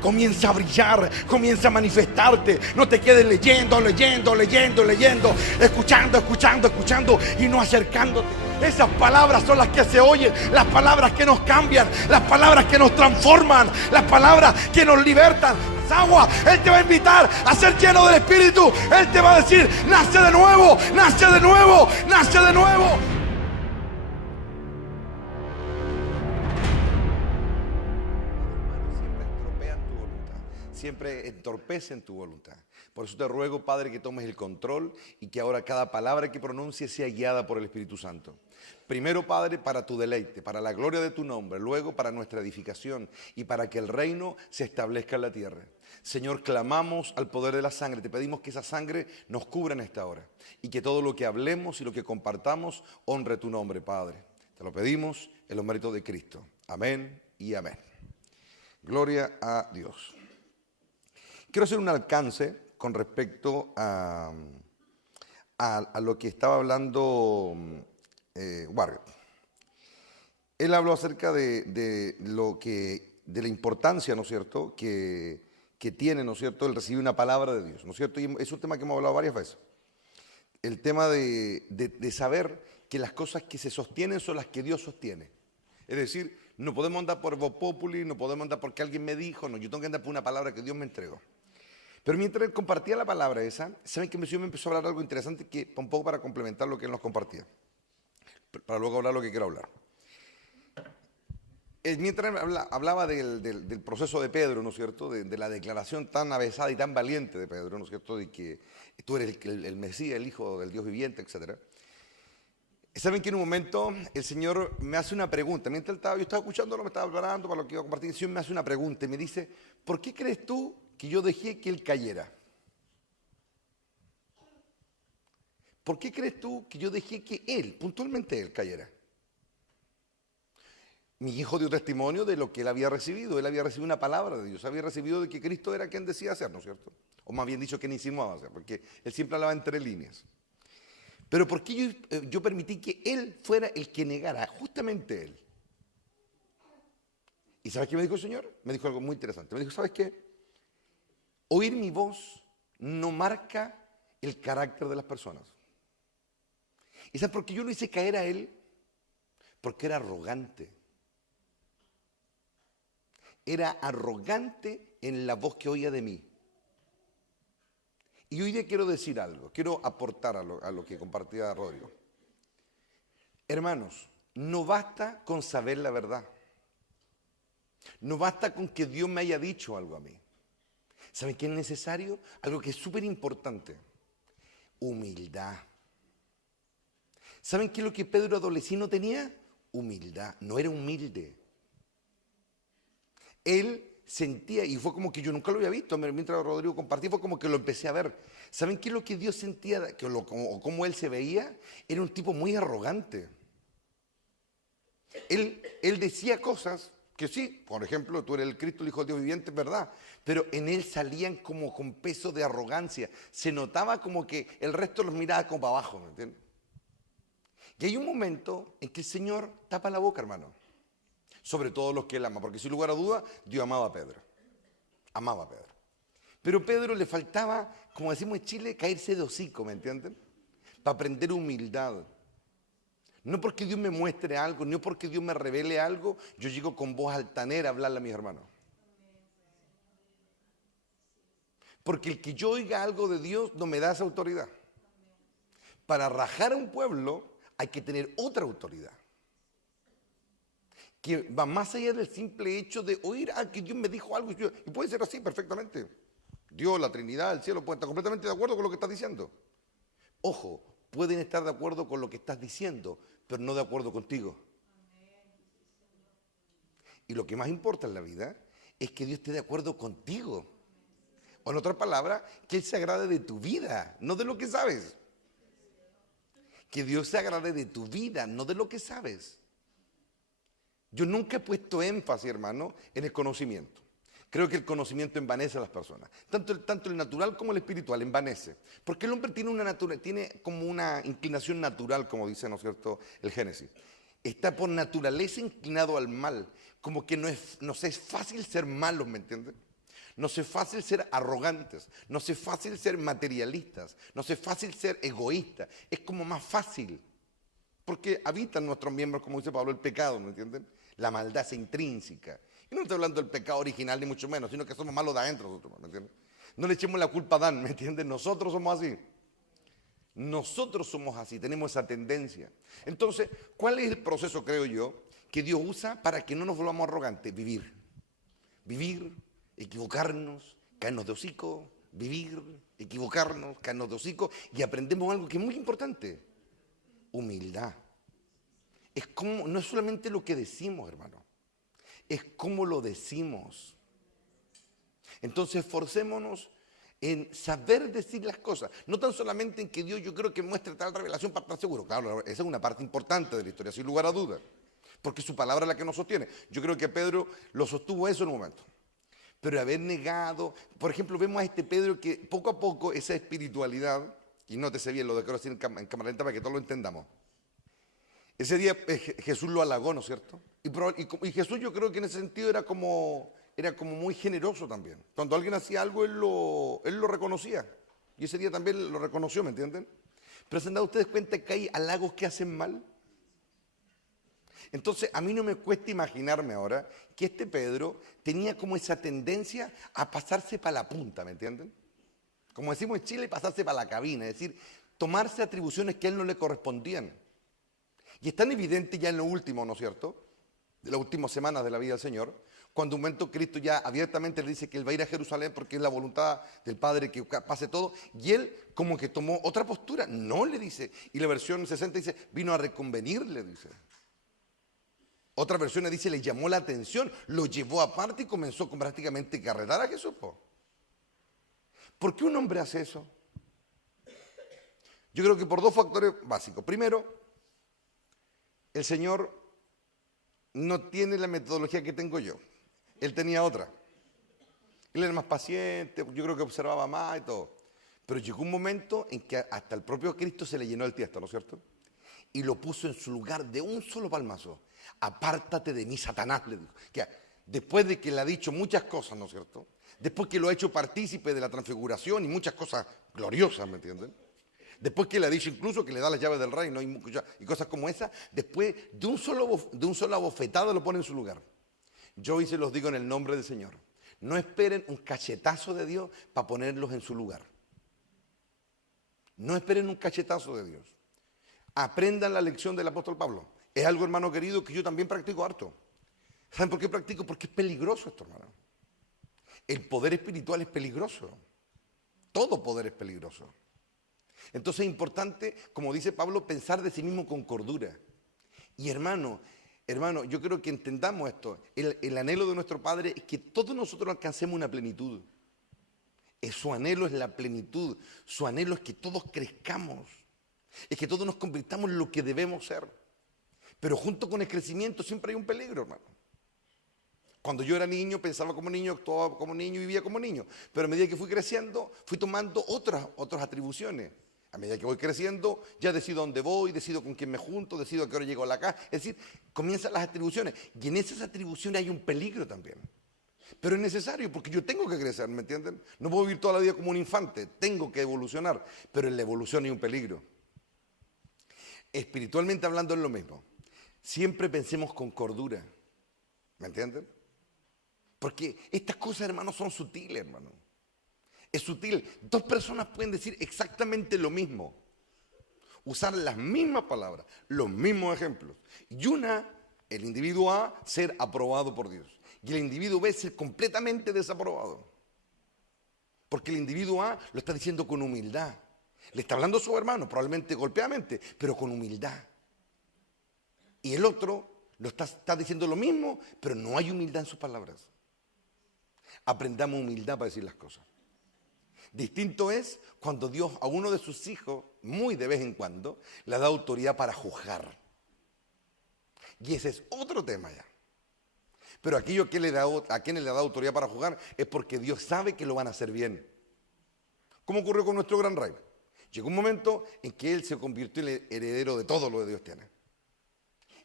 Comienza a brillar, comienza a manifestarte. No te quedes leyendo, escuchando y no acercándote. Esas palabras son las que se oyen, las palabras que nos cambian, las palabras que nos transforman, las palabras que nos libertan. Agua, Él te va a invitar a ser lleno del Espíritu. Él te va a decir: nace de nuevo, nace de nuevo, nace de nuevo. Siempre entorpecen tu voluntad. Por eso te ruego, Padre, que tomes el control y que ahora cada palabra que pronuncies sea guiada por el Espíritu Santo. Primero, Padre, para tu deleite, para la gloria de tu nombre, luego para nuestra edificación y para que el reino se establezca en la tierra. Señor, clamamos al poder de la sangre, te pedimos que esa sangre nos cubra en esta hora y que todo lo que hablemos y lo que compartamos honre tu nombre, Padre. Te lo pedimos en los méritos de Cristo. Amén y amén. Gloria a Dios. Quiero hacer un alcance con respecto a lo que estaba hablando Warren. Él habló acerca de la importancia, ¿no es cierto?, que tiene, ¿no es cierto?, el recibir una palabra de Dios, ¿no es cierto? Y es un tema que hemos hablado varias veces. El tema de saber que las cosas que se sostienen son las que Dios sostiene. Es decir, no podemos andar por voz populi, no podemos andar porque alguien me dijo, no, yo tengo que andar por una palabra que Dios me entregó. Pero mientras él compartía la palabra esa, saben que me empezó a hablar algo interesante, que un poco para complementar lo que él nos compartía, para luego hablar lo que quiero hablar. Mientras hablaba del proceso de Pedro, ¿no es cierto?, de la declaración tan avesada y tan valiente de Pedro, ¿no es cierto?, de que tú eres el Mesías, el Hijo del Dios viviente, etc. Saben que en un momento el Señor me hace una pregunta. Mientras yo estaba escuchándolo, me estaba preparando para lo que iba a compartir, el Señor me hace una pregunta y me dice: ¿por qué crees tú que yo dejé que él cayera? ¿Por qué crees tú que yo dejé que él, puntualmente él, cayera? Mi hijo dio testimonio de lo que él había recibido. Él había recibido una palabra de Dios, había recibido de que Cristo era quien decía hacer, ¿no es cierto? O más bien dicho, quien insinuaba hacer, porque él siempre hablaba entre líneas. Pero ¿por qué yo permití que él fuera el que negara? Justamente él. ¿Y sabes qué me dijo el Señor? Me dijo algo muy interesante. Me dijo: ¿sabes qué? Oír mi voz no marca el carácter de las personas. ¿Y sabes por qué yo lo hice caer a él? Porque era arrogante. Era arrogante en la voz que oía de mí. Y hoy día quiero decir algo, quiero aportar a lo que compartía Rodrigo. Hermanos, no basta con saber la verdad. No basta con que Dios me haya dicho algo a mí. ¿Saben qué es necesario? Algo que es súper importante: humildad. ¿Saben qué es lo que Pedro adolescente no tenía? Humildad. No era humilde. Él sentía, y fue como que yo nunca lo había visto, mientras Rodrigo compartía, fue como que lo empecé a ver. ¿Saben qué es lo que Dios sentía, o cómo él se veía? Era un tipo muy arrogante. Él decía cosas que sí, por ejemplo, tú eres el Cristo, el Hijo del Dios viviente, es verdad, pero en él salían como con peso de arrogancia. Se notaba como que el resto los miraba como para abajo, ¿me entiendes? Y hay un momento en que el Señor tapa la boca, hermano. Sobre todo los que él ama, porque sin lugar a duda, Dios amaba a Pedro. Amaba a Pedro. Pero a Pedro le faltaba, como decimos en Chile, caerse de hocico, ¿me entienden? Para aprender humildad. No porque Dios me muestre algo, no porque Dios me revele algo, yo llego con voz altanera a hablarle a mis hermanos. Porque el que yo oiga algo de Dios no me da esa autoridad. Para rajar a un pueblo hay que tener otra autoridad, que va más allá del simple hecho de oír que Dios me dijo algo. Y puede ser así perfectamente. Dios, la Trinidad, el cielo, pueden estar completamente de acuerdo con lo que estás diciendo. Ojo, pueden estar de acuerdo con lo que estás diciendo, pero no de acuerdo contigo. Y lo que más importa en la vida es que Dios esté de acuerdo contigo. O en otras palabras, que Él se agrade de tu vida, no de lo que sabes. Que Dios se agrade de tu vida, no de lo que sabes. Yo nunca he puesto énfasis, hermano, en el conocimiento. Creo que el conocimiento envanece a las personas. Tanto el natural como el espiritual envanece. Porque el hombre tiene como una inclinación natural, como dice, ¿no es cierto?, el Génesis. Está por naturaleza inclinado al mal. Como que nos es fácil ser malos, ¿me entienden? Nos es fácil ser arrogantes, nos es fácil ser materialistas, nos es fácil ser egoístas. Es como más fácil, porque habitan nuestros miembros, como dice Pablo, el pecado, ¿me entienden? La maldad es intrínseca. Y no estoy hablando del pecado original ni mucho menos, sino que somos malos de adentro nosotros, ¿me entienden? No le echemos la culpa a Adán, ¿me entienden? Nosotros somos así. Nosotros somos así, tenemos esa tendencia. Entonces, ¿cuál es el proceso, creo yo, que Dios usa para que no nos volvamos arrogantes? Vivir. Vivir, equivocarnos, caernos de hocico, vivir, equivocarnos, caernos de hocico, y aprendemos algo que es muy importante: humildad. Es como, no es solamente lo que decimos, hermano, es cómo lo decimos. Entonces, esforcémonos en saber decir las cosas, no tan solamente en que Dios, yo creo que muestre tal revelación para estar seguro. Claro, esa es una parte importante de la historia, sin lugar a dudas, porque su palabra es la que nos sostiene. Yo creo que Pedro lo sostuvo eso en un momento. Pero haber negado, por ejemplo, vemos a este Pedro que poco a poco esa espiritualidad, y nótese bien, lo quiero decir en cámara lenta para que todos lo entendamos. Ese día Jesús lo halagó, ¿no es cierto? Y Jesús, yo creo que en ese sentido era como muy generoso también. Cuando alguien hacía algo, él lo reconocía. Y ese día también lo reconoció, ¿me entienden? Pero ¿se han dado ustedes cuenta que hay halagos que hacen mal? Entonces, a mí no me cuesta imaginarme ahora que este Pedro tenía como esa tendencia a pasarse para la punta, ¿me entienden? Como decimos en Chile, pasarse para la cabina, es decir, tomarse atribuciones que a él no le correspondían. Y es tan evidente ya en lo último, ¿no es cierto?, de las últimas semanas de la vida del Señor, cuando un momento Cristo ya abiertamente le dice que él va a ir a Jerusalén porque es la voluntad del Padre que pase todo, y él como que tomó otra postura, no le dice, y la versión 60 dice, vino a reconvenirle, dice. Otra versión dice, le llamó la atención, lo llevó aparte y comenzó con prácticamente a retar a Jesús. ¿Por qué un hombre hace eso? Yo creo que por dos factores básicos. Primero, el Señor no tiene la metodología que tengo yo. Él tenía otra. Él era más paciente, yo creo que observaba más y todo. Pero llegó un momento en que hasta el propio Cristo se le llenó el tiesto, ¿no es cierto? Y lo puso en su lugar de un solo palmazo. Apártate de mí, Satanás, le dijo. Que después de que le ha dicho muchas cosas, ¿no es cierto? Después que lo ha hecho partícipe de la transfiguración y muchas cosas gloriosas, ¿me entienden? Después que le ha dicho incluso que le da las llaves del reino y cosas como esas, después de un solo bofetada lo pone en su lugar. Yo hoy se los digo en el nombre del Señor. No esperen un cachetazo de Dios para ponerlos en su lugar. No esperen un cachetazo de Dios. Aprendan la lección del apóstol Pablo. Es algo, hermano querido, que yo también practico harto. ¿Saben por qué practico? Porque es peligroso esto, hermano. El poder espiritual es peligroso. Todo poder es peligroso. Entonces es importante, como dice Pablo, pensar de sí mismo con cordura. Y hermano, yo creo que entendamos esto. El anhelo de nuestro Padre es que todos nosotros alcancemos una plenitud. Su anhelo es la plenitud. Su anhelo es que todos crezcamos. Es que todos nos convirtamos en lo que debemos ser. Pero junto con el crecimiento siempre hay un peligro, hermano. Cuando yo era niño, pensaba como niño, actuaba como niño y vivía como niño. Pero a medida que fui creciendo, fui tomando otras atribuciones. A medida que voy creciendo, ya decido dónde voy, decido con quién me junto, decido a qué hora llego a la casa. Es decir, comienzan las atribuciones. Y en esas atribuciones hay un peligro también. Pero es necesario porque yo tengo que crecer, ¿me entienden? No puedo vivir toda la vida como un infante, tengo que evolucionar. Pero en la evolución hay un peligro. Espiritualmente hablando es lo mismo. Siempre pensemos con cordura, ¿me entienden? Porque estas cosas, hermanos, son sutiles, hermano. Es sutil. Dos personas pueden decir exactamente lo mismo, usar las mismas palabras, los mismos ejemplos. Y el individuo A, ser aprobado por Dios. Y el individuo B, ser completamente desaprobado. Porque el individuo A lo está diciendo con humildad. Le está hablando a su hermano, probablemente golpeadamente, pero con humildad. Y el otro está diciendo lo mismo, pero no hay humildad en sus palabras. Aprendamos humildad para decir las cosas. Distinto es cuando Dios a uno de sus hijos, muy de vez en cuando, le da autoridad para juzgar. Y ese es otro tema ya. Pero a quienes le da autoridad para juzgar es porque Dios sabe que lo van a hacer bien. ¿Cómo ocurrió con nuestro gran rey? Llegó un momento en que él se convirtió en el heredero de todo lo que Dios tiene.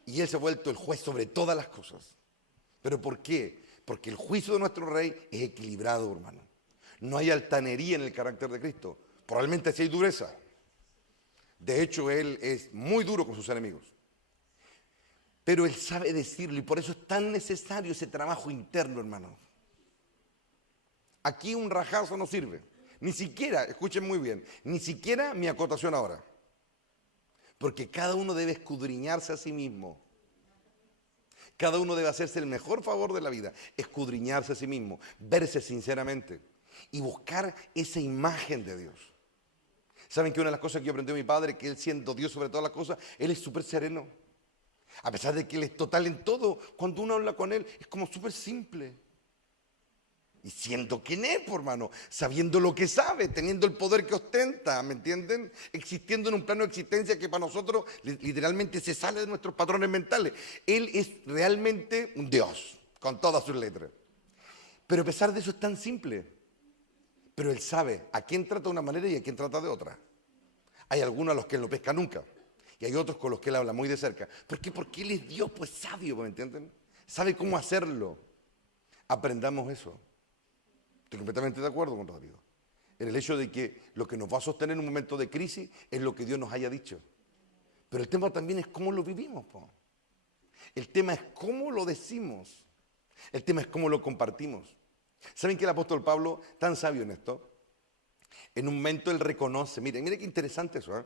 Y él se ha vuelto el juez sobre todas las cosas. ¿Pero por qué? Porque el juicio de nuestro rey es equilibrado, hermano. No hay altanería en el carácter de Cristo. Probablemente sí hay dureza. De hecho, Él es muy duro con sus enemigos. Pero Él sabe decirlo y por eso es tan necesario ese trabajo interno, hermano. Aquí un rajazo no sirve. Ni siquiera, escuchen muy bien, ni siquiera mi acotación ahora. Porque cada uno debe escudriñarse a sí mismo. Cada uno debe hacerse el mejor favor de la vida, escudriñarse a sí mismo, verse sinceramente y buscar esa imagen de Dios. ¿Saben que una de las cosas que yo aprendí de mi padre, que Él siendo Dios sobre todas las cosas, Él es súper sereno? A pesar de que Él es total en todo, cuando uno habla con Él es como súper simple. Y siendo quien es, por hermano, sabiendo lo que sabe, teniendo el poder que ostenta, ¿me entienden? Existiendo en un plano de existencia que para nosotros literalmente se sale de nuestros patrones mentales. Él es realmente un Dios, con todas sus letras. Pero a pesar de eso es tan simple. Pero Él sabe a quién trata de una manera y a quién trata de otra. Hay algunos a los que Él no pesca nunca. Y hay otros con los que Él habla muy de cerca. ¿Por qué? Porque Él es Dios, pues sabio, ¿me entienden? Sabe cómo hacerlo. Aprendamos eso. Estoy completamente de acuerdo con Rodrigo. En el hecho de que lo que nos va a sostener en un momento de crisis es lo que Dios nos haya dicho. Pero el tema también es cómo lo vivimos, po. El tema es cómo lo decimos. El tema es cómo lo compartimos. ¿Saben que el apóstol Pablo, tan sabio en esto? En un momento él reconoce, mire qué interesante eso, ¿eh?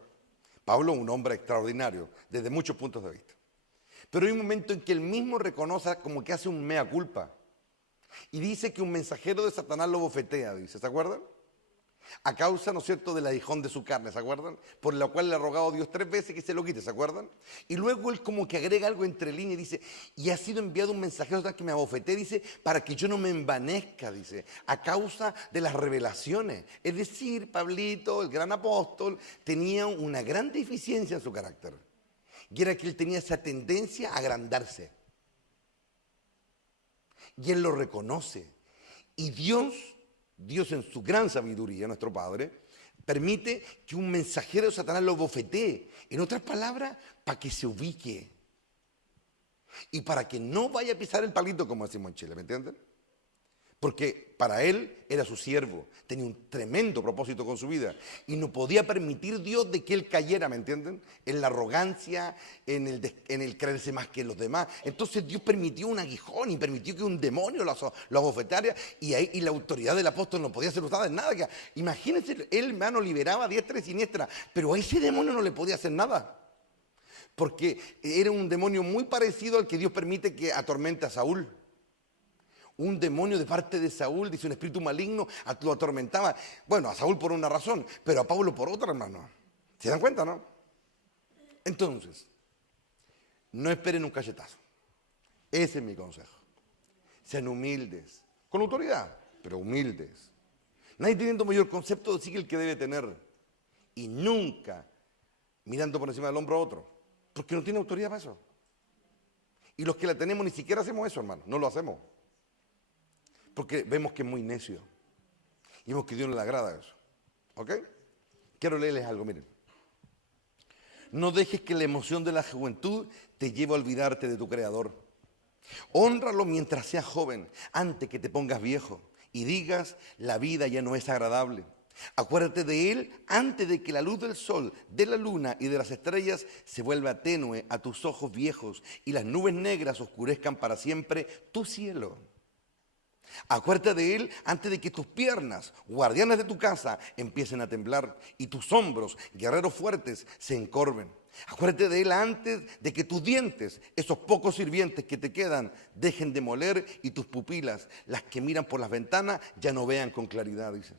Pablo, un hombre extraordinario, desde muchos puntos de vista. Pero hay un momento en que él mismo reconoce como que hace un mea culpa. Y dice que un mensajero de Satanás lo bofetea, dice, ¿se acuerdan? A causa, ¿no es cierto?, del aguijón de su carne, ¿se acuerdan? Por la cual le ha rogado a Dios 3 veces que se lo quite, ¿se acuerdan? Y luego él como que agrega algo entre líneas y dice, y ha sido enviado un mensajero que me abofetee, dice, para que yo no me envanezca, dice, a causa de las revelaciones. Es decir, Pablito, el gran apóstol, tenía una gran deficiencia en su carácter. Y era que él tenía esa tendencia a agrandarse. Y él lo reconoce. Y Dios en su gran sabiduría, nuestro Padre, permite que un mensajero de Satanás lo bofetee. En otras palabras, para que se ubique. Y para que no vaya a pisar el palito, como decimos en Chile, ¿me entienden? Porque para él era su siervo, tenía un tremendo propósito con su vida y no podía permitir Dios de que él cayera, ¿me entienden? En la arrogancia, en el creerse más que los demás. Entonces Dios permitió un aguijón y permitió que un demonio lo abofetara y la autoridad del apóstol no podía ser usada en nada. Imagínense, él, hermano, liberaba a diestra y siniestra, pero a ese demonio no le podía hacer nada. Porque era un demonio muy parecido al que Dios permite que atormente a Saúl. Un demonio de parte de Saúl, dice un espíritu maligno, lo atormentaba. Bueno, a Saúl por una razón, pero a Pablo por otra, hermano. ¿Se dan cuenta, no? Entonces, no esperen un cachetazo. Ese es mi consejo. Sean humildes, con autoridad, pero humildes. Nadie teniendo mayor concepto de sí que el que debe tener. Y nunca mirando por encima del hombro a otro, porque no tiene autoridad para eso. Y los que la tenemos ni siquiera hacemos eso, hermano, no lo hacemos. Porque vemos que es muy necio. Y vemos que a Dios no le agrada eso. ¿Ok? Quiero leerles algo, miren. No dejes que la emoción de la juventud te lleve a olvidarte de tu Creador. Hónralo mientras seas joven, antes que te pongas viejo y digas, la vida ya no es agradable. Acuérdate de Él antes de que la luz del sol, de la luna y de las estrellas se vuelva tenue a tus ojos viejos y las nubes negras oscurezcan para siempre tu cielo. Acuérdate de Él antes de que tus piernas, guardianes de tu casa, empiecen a temblar y tus hombros, guerreros fuertes, se encorven. Acuérdate de Él antes de que tus dientes, esos pocos sirvientes que te quedan, dejen de moler y tus pupilas, las que miran por las ventanas, ya no vean con claridad, dice.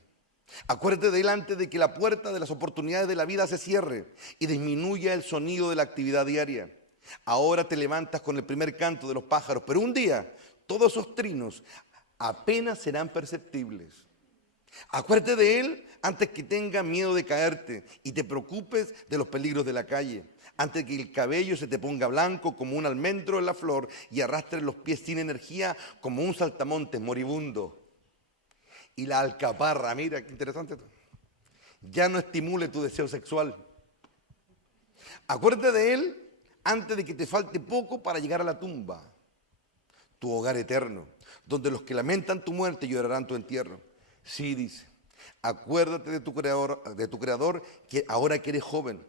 Acuérdate de Él antes de que la puerta de las oportunidades de la vida se cierre y disminuya el sonido de la actividad diaria. Ahora te levantas con el primer canto de los pájaros, pero un día todos esos trinos apenas serán perceptibles. Acuérdate de Él antes que tengas miedo de caerte y te preocupes de los peligros de la calle. Antes que el cabello se te ponga blanco como un almendro en la flor y arrastres los pies sin energía como un saltamontes moribundo. Y la alcaparra, mira qué interesante esto, ya no estimule tu deseo sexual. Acuérdate de Él antes de que te falte poco para llegar a la tumba. tu hogar eterno, donde los que lamentan tu muerte llorarán tu entierro. Sí, dice, acuérdate de tu creador, que ahora que eres joven,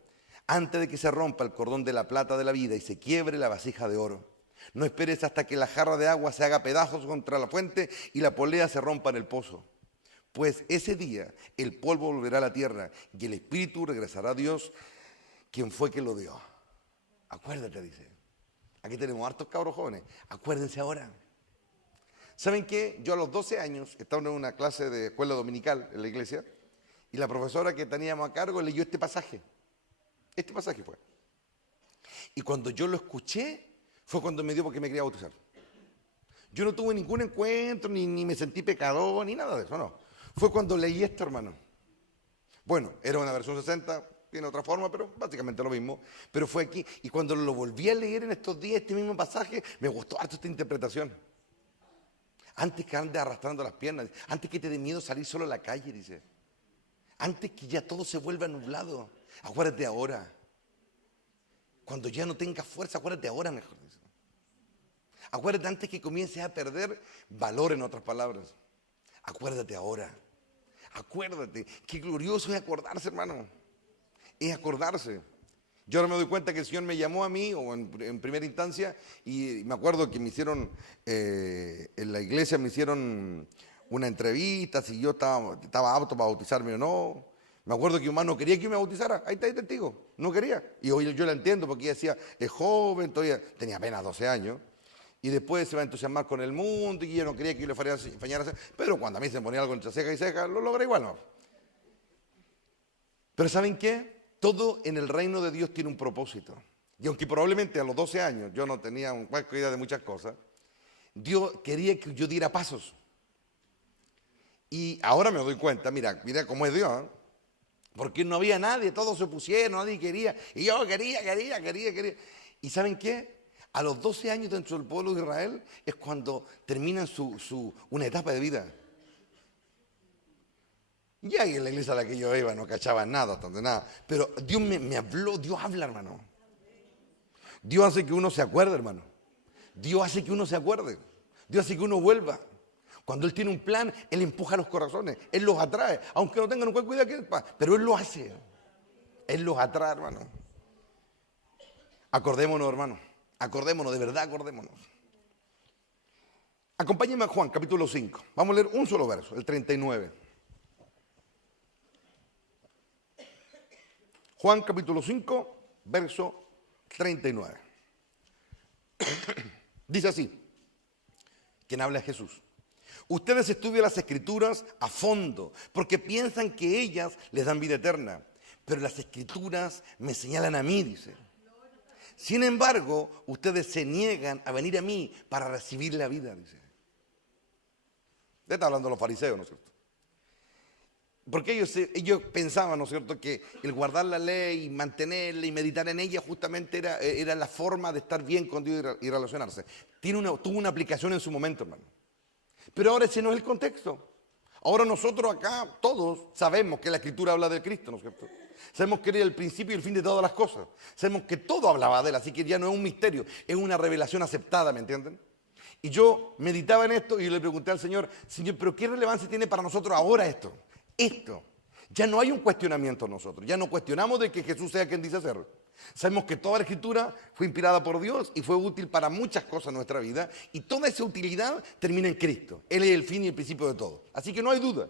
antes de que se rompa el cordón de la plata de la vida y se quiebre la vasija de oro. No esperes hasta que la jarra de agua se haga pedazos contra la fuente y la polea se rompa en el pozo. Pues ese día el polvo volverá a la tierra y el espíritu regresará a Dios, quien fue que lo dio. Acuérdate, dice. Aquí tenemos hartos cabros jóvenes. Acuérdense ahora. ¿Saben qué? Yo a los 12 años estaba en una clase de escuela dominical en la iglesia y la profesora que teníamos a cargo leyó este pasaje. Este pasaje fue. Y cuando yo lo escuché, fue cuando me dio porque me quería bautizar. Yo no tuve ningún encuentro, ni me sentí pecador, ni nada de eso, no. Fue cuando leí esto, hermano. Bueno, era una versión 60, tiene otra forma, pero básicamente lo mismo. Pero fue aquí. Y cuando lo volví a leer en estos días, este mismo pasaje, me gustó harto esta interpretación. Antes que andes arrastrando las piernas, antes que te dé miedo salir solo a la calle, dice. Antes que ya todo se vuelva nublado, acuérdate ahora. Cuando ya no tengas fuerza, acuérdate ahora mejor. Dice. Acuérdate antes que comiences a perder valor, en otras palabras. Acuérdate ahora. Acuérdate. Qué glorioso es acordarse, hermano. Es acordarse. Yo ahora me doy cuenta que el Señor me llamó a mí, o en primera instancia, y me acuerdo que me hicieron, en la iglesia me hicieron una entrevista, si yo estaba apto para bautizarme o no. Me acuerdo que un hermano no quería que yo me bautizara, ahí está el testigo, no quería. Y hoy yo la entiendo porque ella decía, es joven, todavía tenía apenas 12 años, y después se va a entusiasmar con el mundo, y yo no quería que yo le fañara, pero cuando a mí se me ponía algo entre ceja y ceja, lo logré igual, ¿no? Pero ¿saben qué? Todo en el reino de Dios tiene un propósito. Y aunque probablemente a los 12 años yo no tenía cualquier idea de muchas cosas, Dios quería que yo diera pasos. Y ahora me doy cuenta, mira cómo es Dios, ¿eh? Porque no había nadie, todos se opusieron, nadie quería. Y yo quería. ¿Y saben qué? A los 12 años dentro del pueblo de Israel es cuando terminan una etapa de vida. Y ahí en la iglesia a la que yo iba no cachaba nada, nada. Pero Dios me habló, Dios habla, hermano. Dios hace que uno se acuerde, hermano. Dios hace que uno se acuerde. Dios hace que uno vuelva. Cuando Él tiene un plan, Él empuja los corazones. Él los atrae. Aunque no tengan cualquier idea, pero Él lo hace. Él los atrae, hermano. Acordémonos, hermano. Acordémonos, de verdad acordémonos. Acompáñenme a Juan, capítulo 5. Vamos a leer un solo verso, el 39. Juan capítulo 5, verso 39. Dice así, quien habla es Jesús. Ustedes estudian las Escrituras a fondo, porque piensan que ellas les dan vida eterna. Pero las Escrituras me señalan a mí, dice. Sin embargo, ustedes se niegan a venir a mí para recibir la vida, dice. Está hablando de los fariseos, ¿no es cierto? Porque ellos pensaban, ¿no es cierto?, que el guardar la ley, mantenerla y meditar en ella justamente era la forma de estar bien con Dios y relacionarse. Tuvo una aplicación en su momento, hermano. Pero ahora ese no es el contexto. Ahora nosotros acá, todos, sabemos que la Escritura habla de Cristo, ¿no es cierto? Sabemos que era el principio y el fin de todas las cosas. Sabemos que todo hablaba de Él, así que ya no es un misterio, es una revelación aceptada, ¿me entienden? Y yo meditaba en esto y le pregunté al Señor, Señor, ¿pero qué relevancia tiene para nosotros ahora esto? Esto, ya no hay un cuestionamiento en nosotros, ya no cuestionamos de que Jesús sea quien dice ser. Sabemos que toda la Escritura fue inspirada por Dios y fue útil para muchas cosas en nuestra vida y toda esa utilidad termina en Cristo. Él es el fin y el principio de todo, así que no hay duda.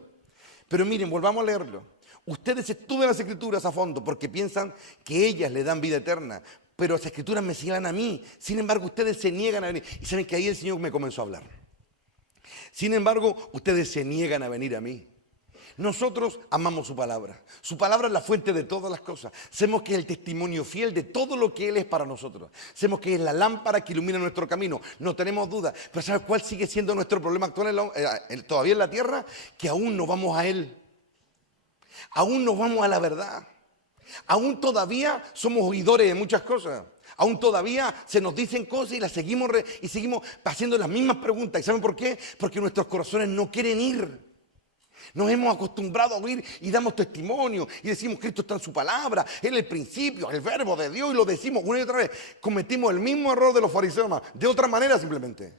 Pero miren, volvamos a leerlo. Ustedes estudian las Escrituras a fondo porque piensan que ellas le dan vida eterna, pero las Escrituras me señalan a mí. Sin embargo, ustedes se niegan a venir. Y saben que ahí el Señor me comenzó a hablar. Sin embargo, ustedes se niegan a venir a mí. Nosotros amamos su palabra. Su palabra es la fuente de todas las cosas. Sabemos que es el testimonio fiel de todo lo que Él es para nosotros. Sabemos que es la lámpara que ilumina nuestro camino. No tenemos duda. Pero ¿sabes cuál sigue siendo nuestro problema actual todavía en la tierra? Que aún no vamos a Él. Aún no vamos a la verdad. Aún todavía somos oidores de muchas cosas. Aún todavía se nos dicen cosas y las seguimos haciendo las mismas preguntas. ¿Y saben por qué? Porque nuestros corazones no quieren ir. Nos hemos acostumbrado a oír y damos testimonio y decimos Cristo está en su palabra, Él es el principio, el verbo de Dios y lo decimos una y otra vez. Cometimos el mismo error de los fariseos, de otra manera simplemente.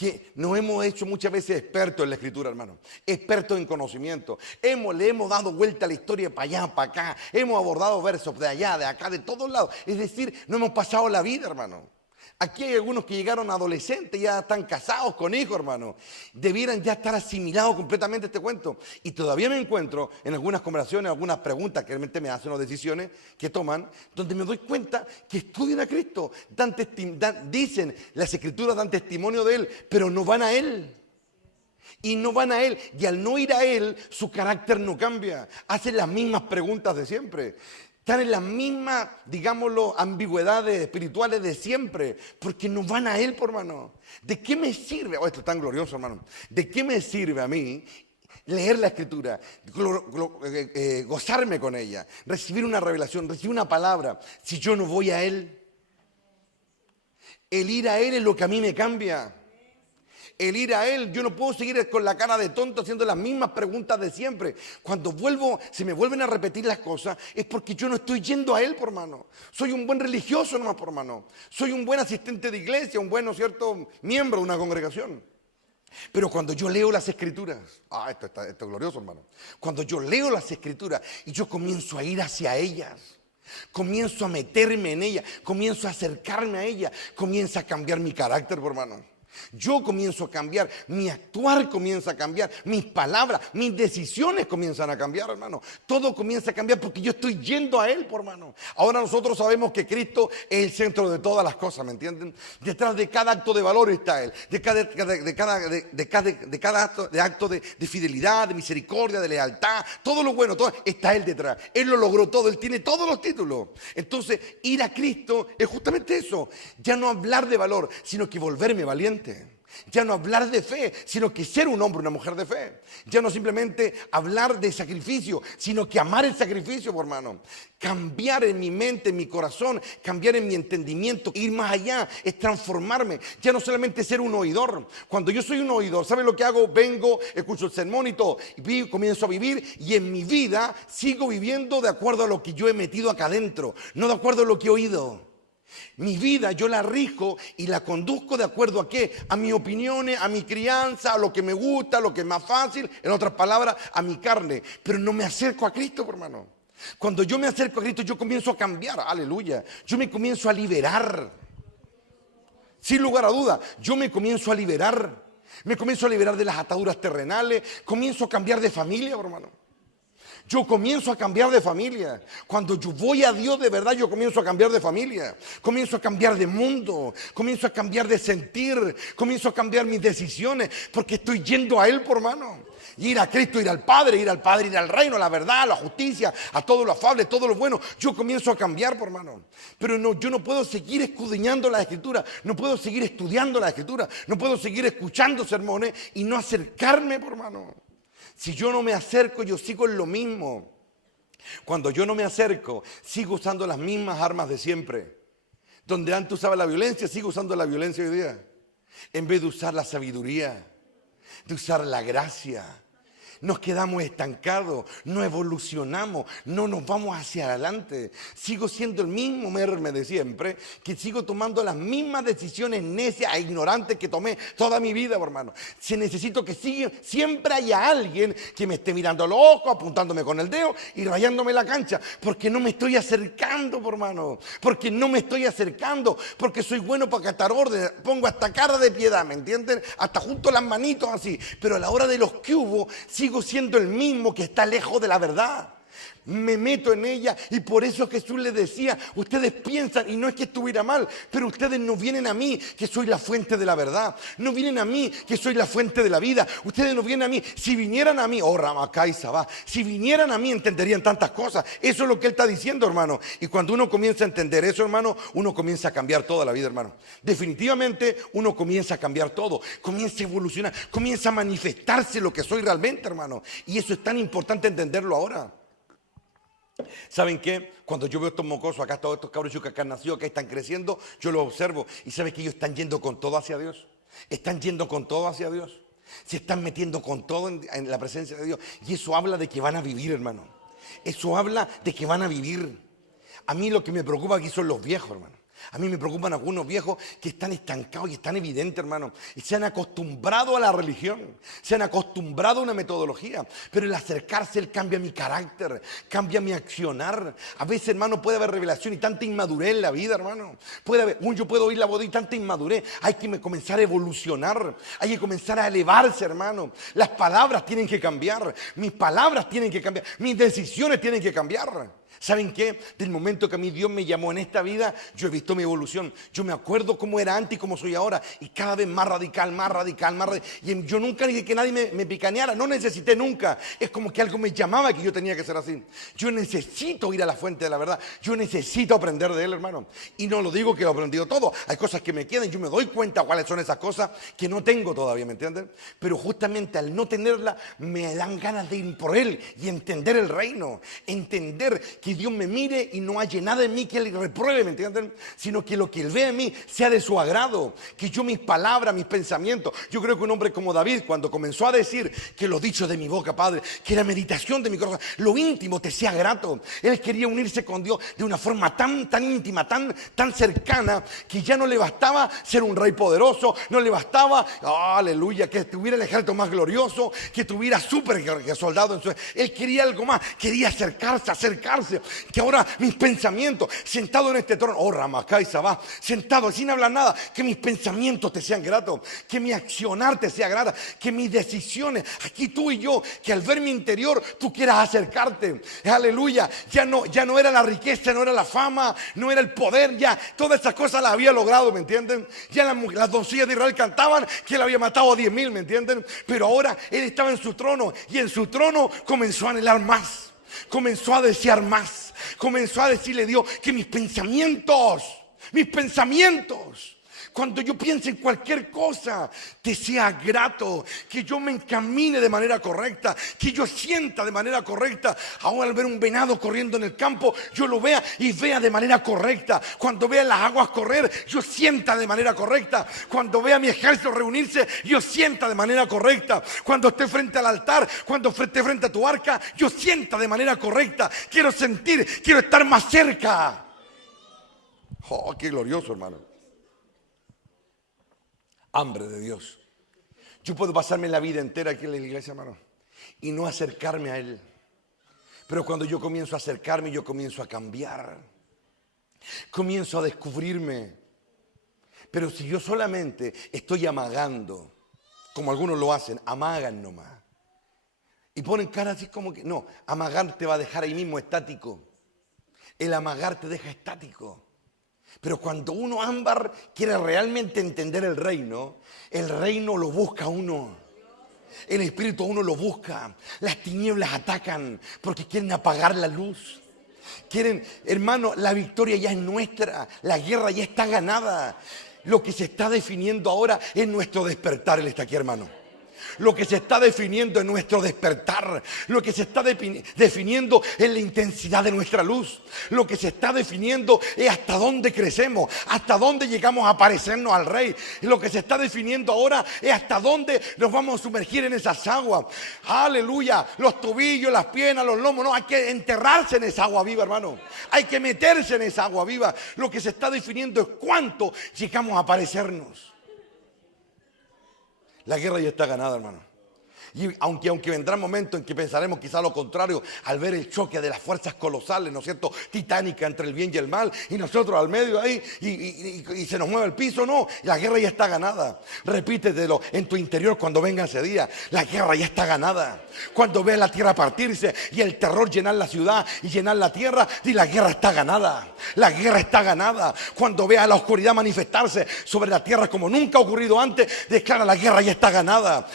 que nos hemos hecho muchas veces expertos en la Escritura, hermano, expertos en conocimiento. Le hemos dado vuelta a la historia para allá, para acá, hemos abordado versos de allá, de acá, de todos lados. Es decir, no hemos pasado la vida, hermano. Aquí hay algunos que llegaron adolescentes, ya están casados con hijos, hermano. Debieran ya estar asimilados completamente a este cuento. Y todavía me encuentro en algunas conversaciones, algunas preguntas que realmente me hacen o decisiones que toman, donde me doy cuenta que estudian a Cristo, dicen, las Escrituras dan testimonio de Él, pero no van a Él. Y no van a Él, y al no ir a Él, su carácter no cambia. Hacen las mismas preguntas de siempre. Están en las mismas, digámoslo, ambigüedades espirituales de siempre, porque no van a Él, por hermano. ¿De qué me sirve? Oh, esto es tan glorioso, hermano. ¿De qué me sirve a mí leer la Escritura, gozarme con ella, recibir una revelación, recibir una palabra, si yo no voy a Él? El ir a Él es lo que a mí me cambia. El ir a Él, yo no puedo seguir con la cara de tonto haciendo las mismas preguntas de siempre. Cuando se me vuelven a repetir las cosas, es porque yo no estoy yendo a Él, por hermano. Soy un buen religioso nomás, por hermano. Soy un buen asistente de iglesia, un buen, cierto, miembro de una congregación. Pero cuando yo leo las Escrituras, esto es glorioso, hermano. Cuando yo leo las Escrituras y yo comienzo a ir hacia ellas, comienzo a meterme en ellas, comienzo a acercarme a ellas, comienza a cambiar mi carácter, por hermano. Yo comienzo a cambiar, mi actuar comienza a cambiar, mis palabras, mis decisiones comienzan a cambiar, hermano. Todo comienza a cambiar porque yo estoy yendo a Él, por hermano. Ahora nosotros sabemos que Cristo es el centro de todas las cosas, ¿me entienden? Detrás de cada acto de valor está Él, de cada acto de fidelidad, de misericordia, de lealtad, todo lo bueno, todo está Él detrás. Él lo logró todo, Él tiene todos los títulos. Entonces, ir a Cristo es justamente eso, ya no hablar de valor, sino que volverme valiente. Ya no hablar de fe, sino que ser un hombre, una mujer de fe. Ya no simplemente hablar de sacrificio, sino que amar el sacrificio, por hermano. Cambiar en mi mente, en mi corazón, cambiar en mi entendimiento, ir más allá, es transformarme. Ya no solamente ser un oidor. Cuando yo soy un oidor, ¿sabe lo que hago? Vengo, escucho el sermón y todo, y comienzo a vivir, y en mi vida sigo viviendo de acuerdo a lo que yo he metido acá adentro, no de acuerdo a lo que he oído. Mi vida yo la rijo y la conduzco de acuerdo a qué, a mis opiniones, a mi crianza, a lo que me gusta, a lo que es más fácil, en otras palabras, a mi carne. Pero no me acerco a Cristo, hermano. Cuando yo me acerco a Cristo, yo comienzo a cambiar, aleluya. Yo me comienzo a liberar. Sin lugar a duda, yo me comienzo a liberar. Me comienzo a liberar de las ataduras terrenales. Comienzo a cambiar de familia, hermano. Yo comienzo a cambiar de familia. Cuando yo voy a Dios de verdad, yo comienzo a cambiar de familia. Comienzo a cambiar de mundo. Comienzo a cambiar de sentir. Comienzo a cambiar mis decisiones. Porque estoy yendo a Él, por hermano. Ir a Cristo, ir al Padre, ir al reino, a la verdad, a la justicia, a todo lo afable, todo lo bueno. Yo comienzo a cambiar, por hermano. Pero no, yo no puedo seguir escudriñando la Escritura. No puedo seguir estudiando la Escritura. No puedo seguir escuchando sermones y no acercarme, por hermano. Si yo no me acerco, yo sigo en lo mismo. Cuando yo no me acerco, sigo usando las mismas armas de siempre. Donde antes usaba la violencia, sigo usando la violencia hoy día. En vez de usar la sabiduría, de usar la gracia. Nos quedamos estancados, no evolucionamos, no nos vamos hacia adelante. Sigo siendo el mismo merme de siempre, que sigo tomando las mismas decisiones necias e ignorantes que tomé toda mi vida, hermano. Si necesito que siempre haya alguien que me esté mirando a los ojos, apuntándome con el dedo y rayándome la cancha, porque no me estoy acercando, hermano, porque no me estoy acercando, porque soy bueno para catar orden, pongo hasta cara de piedad, ¿me entienden? Hasta junto las manitos así, pero a la hora de los que hubo, sigo siendo el mismo que está lejos de la verdad. Me meto en ella y por eso Jesús les decía, ustedes piensan, y no es que estuviera mal, pero ustedes no vienen a mí que soy la fuente de la verdad, no vienen a mí que soy la fuente de la vida, ustedes no vienen a mí, si vinieran a mí, oh Ramacay Sabá, si vinieran a mí entenderían tantas cosas. Eso es lo que él está diciendo, hermano, y cuando uno comienza a entender eso, hermano, uno comienza a cambiar toda la vida, hermano. Definitivamente uno comienza a cambiar todo, comienza a evolucionar, comienza a manifestarse lo que soy realmente, hermano, y eso es tan importante entenderlo ahora. ¿Saben qué? Cuando yo veo estos mocosos acá, todos estos cabros chicos que han nacido, que están creciendo, yo los observo y ¿saben que ellos están yendo con todo hacia Dios? Están yendo con todo hacia Dios. Se están metiendo con todo en la presencia de Dios. Y eso habla de que van a vivir, hermano. Eso habla de que van a vivir. A mí lo que me preocupa aquí son los viejos, hermano. A mí me preocupan algunos viejos que están estancados y están evidentes, hermano. Y se han acostumbrado a la religión, se han acostumbrado a una metodología. Pero el acercarse, Él cambia mi carácter, cambia mi accionar. A veces, hermano, puede haber revelación y tanta inmadurez en la vida, hermano. Yo puedo oír la voz y tanta inmadurez. Hay que comenzar a evolucionar, hay que comenzar a elevarse, hermano. Las palabras tienen que cambiar, mis palabras tienen que cambiar, mis decisiones tienen que cambiar. ¿Saben qué? Del momento que a mí Dios me llamó en esta vida, yo he visto mi evolución. Yo me acuerdo cómo era antes y cómo soy ahora. Y cada vez más radical, más radical, más radical. Y yo nunca dije que nadie me picaneara. No necesité nunca. Es como que algo me llamaba que yo tenía que ser así. Yo necesito ir a la fuente de la verdad. Yo necesito aprender de Él, hermano. Y no lo digo que lo he aprendido todo. Hay cosas que me quedan. Yo me doy cuenta cuáles son esas cosas que no tengo todavía, ¿me entienden? Pero justamente al no tenerla, me dan ganas de ir por Él y entender el reino. Entender que Dios me mire y no haya nada en mí que Él repruebe, ¿me entienden? Sino que lo que Él ve en mí sea de su agrado, que yo mis palabras, mis pensamientos. Yo creo que un hombre como David, cuando comenzó a decir que lo dicho de mi boca, Padre, que la meditación de mi corazón, lo íntimo te sea grato. Él quería unirse con Dios de una forma tan íntima, tan cercana, que ya no le bastaba ser un rey poderoso, no le bastaba, aleluya, que tuviera el ejército más glorioso, que tuviera súper soldados. Él quería algo más, quería acercarse. Que ahora mis pensamientos, sentado en este trono, Ramacay Sabá, sentado sin hablar nada, que mis pensamientos te sean gratos, que mi accionar te sea grata, que mis decisiones, aquí tú y yo, que al ver mi interior tú quieras acercarte, aleluya. Ya no era la riqueza, no era la fama, no era el poder, ya todas esas cosas las había logrado, ¿me entienden? Ya las doncellas de Israel cantaban que él había matado a 10,000, ¿me entienden? Pero ahora él estaba en su trono y en su trono comenzó a anhelar más. Comenzó a desear más. Comenzó a decirle a Dios que mis pensamientos, cuando yo piense en cualquier cosa, te sea grato, que yo me encamine de manera correcta, que yo sienta de manera correcta. Ahora al ver un venado corriendo en el campo, yo lo vea y vea de manera correcta. Cuando vea las aguas correr, yo sienta de manera correcta. Cuando vea mi ejército reunirse, yo sienta de manera correcta. Cuando esté frente al altar, cuando esté frente a tu arca, yo sienta de manera correcta. Quiero sentir, quiero estar más cerca. Oh, qué glorioso, hermano. Hambre de Dios. Yo puedo pasarme la vida entera aquí en la iglesia, hermano, y no acercarme a Él. Pero cuando yo comienzo a acercarme, yo comienzo a cambiar. Comienzo a descubrirme. Pero si yo solamente estoy amagando, como algunos lo hacen, amagan nomás. Y ponen cara así como que, no, amagar te va a dejar ahí mismo estático. El amagar te deja estático. Pero cuando uno ámbar quiere realmente entender el reino lo busca uno. El espíritu a uno lo busca. Las tinieblas atacan porque quieren apagar la luz. Quieren, hermano, la victoria ya es nuestra. La guerra ya está ganada. Lo que se está definiendo ahora es nuestro despertar. Él está aquí, hermano. Lo que se está definiendo es nuestro despertar. Lo que se está definiendo es la intensidad de nuestra luz. Lo que se está definiendo es hasta dónde crecemos, hasta dónde llegamos a parecernos al Rey. Lo que se está definiendo ahora es hasta dónde nos vamos a sumergir en esas aguas. Aleluya, los tobillos, las piernas, los lomos. No, hay que enterrarse en esa agua viva, hermano. Hay que meterse en esa agua viva. Lo que se está definiendo es cuánto llegamos a parecernos. La guerra ya está ganada, hermano. Y aunque vendrán momentos en que pensaremos quizá lo contrario al ver el choque de las fuerzas colosales, ¿no es cierto? Titánica entre el bien y el mal, y nosotros al medio ahí y se nos mueve el piso. No, la guerra ya está ganada. Repítetelo en tu interior cuando venga ese día. La guerra ya está ganada. Cuando veas la tierra partirse y el terror llenar la ciudad y llenar la tierra, di: la guerra está ganada. La guerra está ganada. Cuando veas la oscuridad manifestarse sobre la tierra como nunca ha ocurrido antes, declara: la guerra ya está ganada.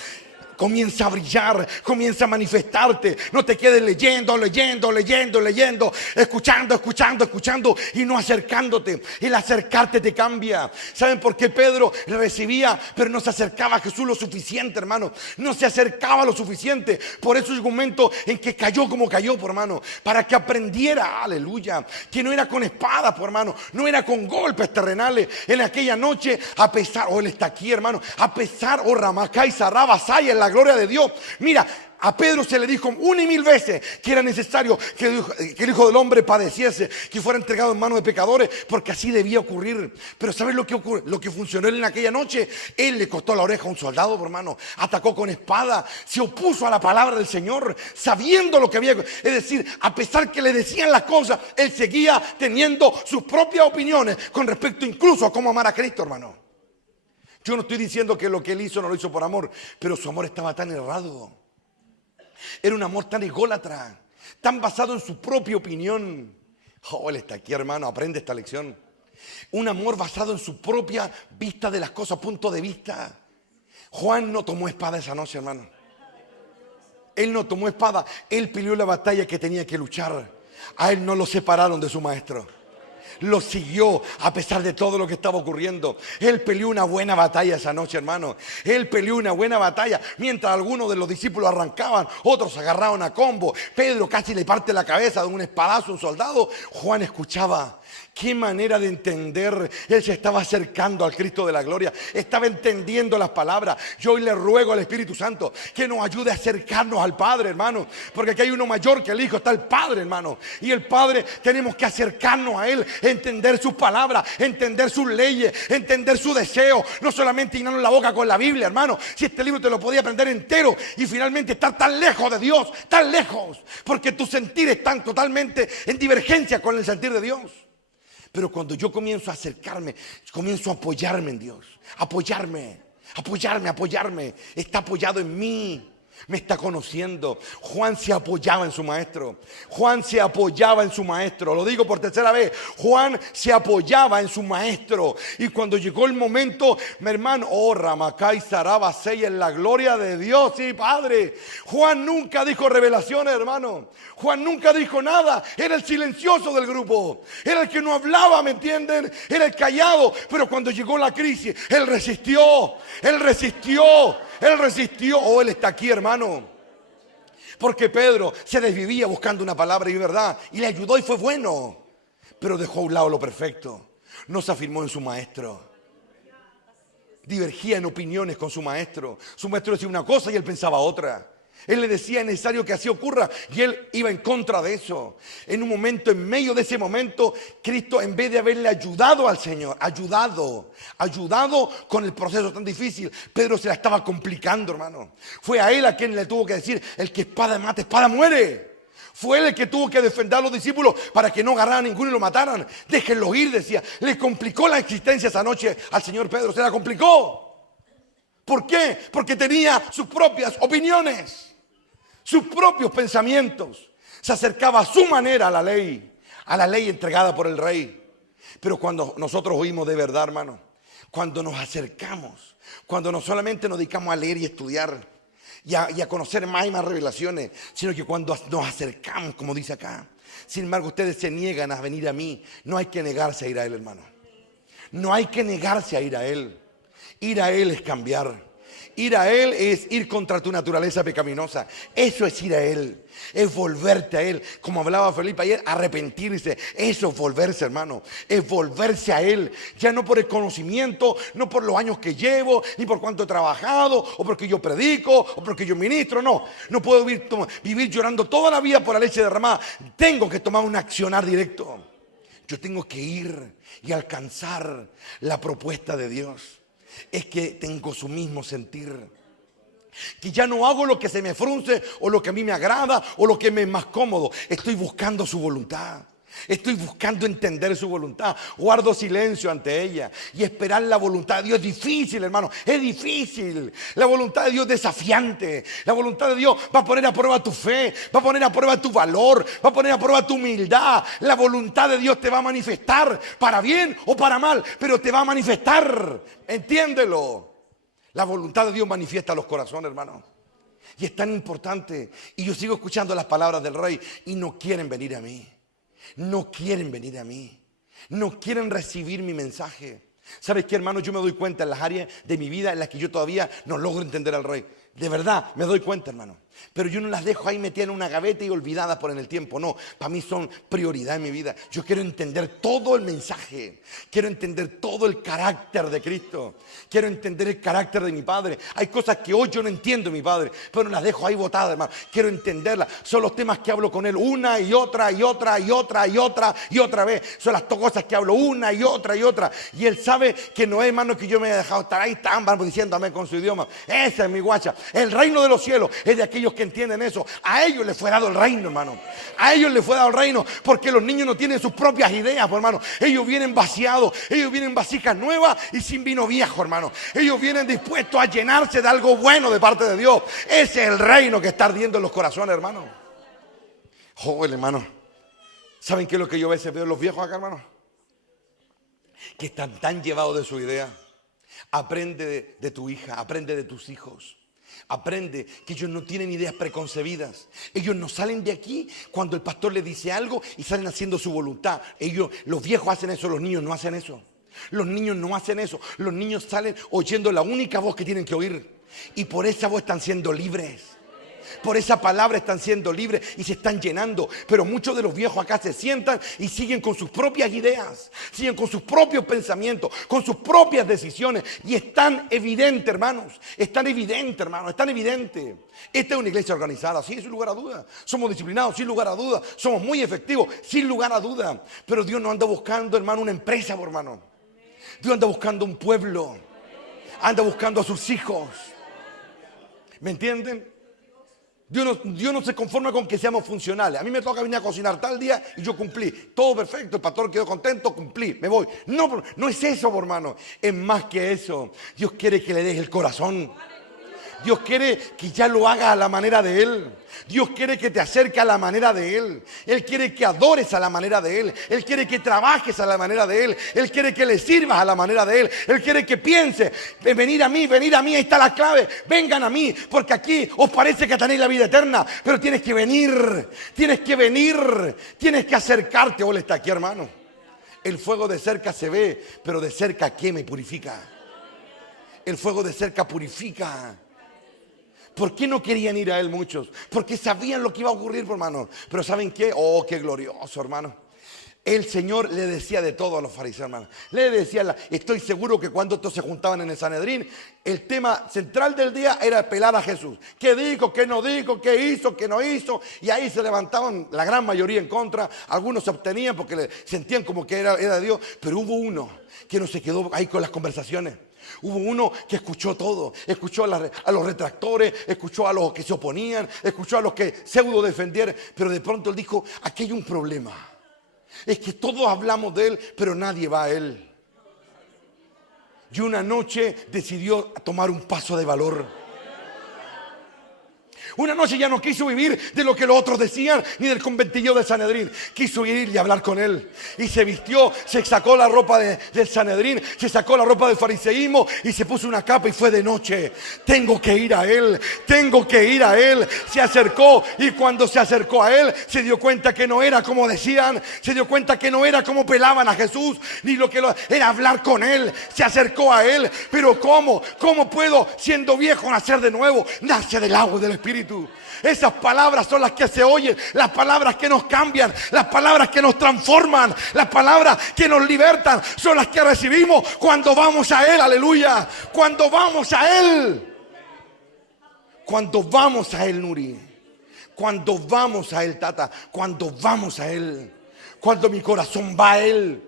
Comienza a brillar, comienza a manifestarte. No te quedes leyendo, escuchando y no acercándote. El acercarte te cambia. ¿Saben por qué Pedro recibía, pero no se acercaba a Jesús lo suficiente, hermano? No se acercaba lo suficiente. Por eso llegó un momento en que cayó como cayó, por hermano, para que aprendiera, aleluya, que no era con espada, por hermano, no era con golpes terrenales. En aquella noche, a pesar, él está aquí, hermano, a pesar, Ramacay Sarabasaya en la la gloria de Dios. Mira, a Pedro se le dijo 1,000 veces que era necesario que el Hijo del Hombre padeciese, que fuera entregado en manos de pecadores, porque así debía ocurrir. Pero ¿sabes lo que ocurre? Lo que funcionó en aquella noche. Él le cortó la oreja a un soldado, hermano. Atacó con espada. Se opuso a la palabra del Señor, sabiendo lo que había. Es decir, a pesar que le decían las cosas, él seguía teniendo sus propias opiniones con respecto incluso a cómo amar a Cristo, hermano. Yo no estoy diciendo que lo que él hizo no lo hizo por amor, pero su amor estaba tan errado. Era un amor tan ególatra, tan basado en su propia opinión. Oh, él está aquí, hermano, aprende esta lección. Un amor basado en su propia vista de las cosas, punto de vista. Juan no tomó espada esa noche, hermano. Él no tomó espada, él peleó la batalla que tenía que luchar. A él no lo separaron de su maestro. Lo siguió a pesar de todo lo que estaba ocurriendo. Él peleó una buena batalla esa noche, hermano. Él peleó una buena batalla. Mientras algunos de los discípulos arrancaban, otros agarraban a combo. Pedro casi le parte la cabeza de un espadazo a un soldado. Juan escuchaba. Qué manera de entender. Él se estaba acercando al Cristo de la gloria. Estaba entendiendo las palabras. Yo hoy le ruego al Espíritu Santo que nos ayude a acercarnos al Padre, hermano. Porque aquí hay uno mayor que el Hijo. Está el Padre, hermano. Y el Padre tenemos que acercarnos a Él. Entender sus palabras. Entender sus leyes. Entender su deseo. No solamente llenarnos la boca con la Biblia, hermano. Si este libro te lo podía aprender entero. Y finalmente estar tan lejos de Dios. Tan lejos. Porque tus sentires están totalmente en divergencia con el sentir de Dios. Pero cuando yo comienzo a acercarme, comienzo a apoyarme en Dios. Apoyarme. Está apoyado en mí. Me está conociendo. Juan se apoyaba en su maestro. Juan se apoyaba en su maestro. Lo digo por tercera vez. Juan se apoyaba en su maestro. Y cuando llegó el momento, mi hermano, Ramacay Sarabasey, en la gloria de Dios, sí, Padre. Juan nunca dijo revelaciones, hermano. Juan nunca dijo nada. Era el silencioso del grupo. Era el que no hablaba, ¿me entienden? Era el callado. Pero cuando llegó la crisis, él resistió. Él resistió. Él resistió. Oh, él está aquí, hermano. Porque Pedro se desvivía buscando una palabra y verdad. Y le ayudó y fue bueno. Pero dejó a un lado lo perfecto. No se afirmó en su maestro. Divergía en opiniones con su maestro. Su maestro decía una cosa y él pensaba otra. Él le decía es necesario que así ocurra y él iba en contra de eso. En un momento, en medio de ese momento, Cristo, en vez de haberle ayudado al Señor, ayudado con el proceso tan difícil, Pedro se la estaba complicando, hermano. Fue a él a quien le tuvo que decir: el que espada mata, espada muere. Fue él el que tuvo que defender a los discípulos para que no agarraran a ninguno y lo mataran. Déjenlo ir, decía. Le complicó la existencia esa noche al Señor Pedro, se la complicó. ¿Por qué? Porque tenía sus propias opiniones. Sus propios pensamientos. Se acercaba a su manera a la ley entregada por el rey. Pero cuando nosotros oímos de verdad, hermano, cuando nos acercamos, cuando no solamente nos dedicamos a leer y estudiar y a conocer más y más revelaciones, sino que cuando nos acercamos, como dice acá, sin embargo ustedes se niegan a venir a mí. No hay que negarse a ir a Él, hermano. No hay que negarse a ir a Él. Ir a Él es cambiar. Ir a Él es ir contra tu naturaleza pecaminosa. Eso es ir a Él. Es volverte a Él. Como hablaba Felipe ayer, arrepentirse. Eso es volverse, hermano. Es volverse a Él. Ya no por el conocimiento, no por los años que llevo, ni por cuánto he trabajado, o porque yo predico, o porque yo ministro. No, no puedo vivir llorando toda la vida por la leche derramada. Tengo que tomar un accionar directo. Yo tengo que ir y alcanzar la propuesta de Dios. Es que tengo su mismo sentir. Que ya no hago lo que se me frunce o lo que a mí me agrada o lo que me es más cómodo. Estoy buscando su voluntad. Estoy buscando entender su voluntad. Guardo silencio ante ella. Y esperar la voluntad de Dios es difícil, hermano. Es difícil. La voluntad de Dios es desafiante. La voluntad de Dios va a poner a prueba tu fe. Va a poner a prueba tu valor. Va a poner a prueba tu humildad. La voluntad de Dios te va a manifestar. Para bien o para mal. Pero te va a manifestar. Entiéndelo. La voluntad de Dios manifiesta los corazones, hermano. Y es tan importante. Y yo sigo escuchando las palabras del rey. Y no quieren venir a mí. No quieren venir a mí. No quieren recibir mi mensaje. ¿Sabes qué, hermano? Yo me doy cuenta en las áreas de mi vida en las que yo todavía no logro entender al rey. De verdad, me doy cuenta, hermano. Pero yo no las dejo ahí metidas en una gaveta y olvidadas por en el tiempo. No, para mí son prioridad en mi vida. Yo quiero entender todo el mensaje. Quiero entender todo el carácter de Cristo. Quiero entender el carácter de mi Padre. Hay cosas que hoy yo no entiendo de mi Padre, pero no las dejo ahí botadas, hermano. Quiero entenderlas. Son los temas que hablo con Él una y otra y otra y otra y otra y otra vez. Son las cosas que hablo una y otra y otra. Y Él sabe que no es, hermano, que yo me haya dejado estar ahí tan, vamos, diciendo amén con su idioma. Esa es mi guacha. El reino de los cielos es de aquellos que entienden eso. A ellos les fue dado el reino, hermano. A ellos les fue dado el reino, porque los niños no tienen sus propias ideas, pues, hermano. Ellos vienen vaciados, ellos vienen vasijas nuevas y sin vino viejo, hermano. Ellos vienen dispuestos a llenarse de algo bueno de parte de Dios. Ese es el reino que está ardiendo en los corazones, hermano. Joven, hermano. ¿Saben qué es lo que yo a veces veo en los viejos acá, hermano? Que están tan llevados de su idea. Aprende de tu hija, aprende de tus hijos. Aprende que ellos no tienen ideas preconcebidas. Ellos no salen de aquí cuando el pastor les dice algo y salen haciendo su voluntad. Ellos, los viejos hacen eso, los niños no hacen eso. Los niños no hacen eso. Los niños salen oyendo la única voz que tienen que oír. Y por esa voz están siendo libres. Por esa palabra están siendo libres y se están llenando. Pero muchos de los viejos acá se sientan y siguen con sus propias ideas, siguen con sus propios pensamientos, con sus propias decisiones. Y es tan evidente, hermanos. Es tan evidente, hermanos. Es tan evidente. Esta es una iglesia organizada, sí, sin lugar a duda. Somos disciplinados, sin lugar a duda. Somos muy efectivos, sin lugar a duda. Pero Dios no anda buscando, hermano, una empresa, hermano. Dios anda buscando un pueblo. Anda buscando a sus hijos. ¿Me entienden? Dios no se conforma con que seamos funcionales. A mí me toca venir a cocinar tal día y yo cumplí. Todo perfecto, el pastor quedó contento, cumplí, me voy. No, no es eso, hermano. Es más que eso. Dios quiere que le des el corazón. Dios quiere que ya lo hagas a la manera de Él. Dios quiere que te acerques a la manera de Él. Él quiere que adores a la manera de Él. Él quiere que trabajes a la manera de Él. Él quiere que le sirvas a la manera de Él. Él quiere que pienses, venir a mí, ahí está la clave. Vengan a mí, porque aquí os parece que tenéis la vida eterna, pero tienes que venir, tienes que acercarte. Él está aquí, hermano. El fuego de cerca se ve, pero de cerca quema y purifica. El fuego de cerca purifica. ¿Por qué no querían ir a Él muchos? Porque sabían lo que iba a ocurrir, hermano. Pero ¿saben qué? Oh, qué glorioso, hermano. El Señor le decía de todo a los fariseos, hermano. Le decía, estoy seguro que cuando estos se juntaban en el Sanedrín, el tema central del día era pelar a Jesús. ¿Qué dijo? ¿Qué no dijo? ¿Qué hizo? ¿Qué no hizo? Y ahí se levantaban la gran mayoría en contra. Algunos se obtenían porque sentían como que era Dios. Pero hubo uno que no se quedó ahí con las conversaciones. Hubo uno que escuchó todo, escuchó a los retractores, escuchó a los que se oponían, escuchó a los que pseudo defendieron, pero de pronto él dijo, aquí hay un problema. Es que todos hablamos de Él, pero nadie va a Él. Y una noche decidió tomar un paso de valor. Una noche ya no quiso vivir de lo que los otros decían, ni del conventillo del Sanedrín. Quiso ir y hablar con Él. Y se vistió, se sacó la ropa del Sanedrín, se sacó la ropa del fariseísmo y se puso una capa y fue de noche. Tengo que ir a Él, tengo que ir a Él. Se acercó y cuando se acercó a Él, se dio cuenta que no era como decían. Se dio cuenta que no era como pelaban a Jesús, ni lo que era hablar con Él. Se acercó a Él, pero ¿cómo? ¿Cómo puedo, siendo viejo, nacer de nuevo? Nace del agua y del Espíritu. Esas palabras son las que se oyen, las palabras que nos cambian, las palabras que nos transforman, las palabras que nos libertan, son las que recibimos cuando vamos a Él, aleluya, cuando vamos a Él, cuando vamos a Él, Nuri, cuando vamos a Él, Tata, cuando vamos a Él, cuando mi corazón va a Él.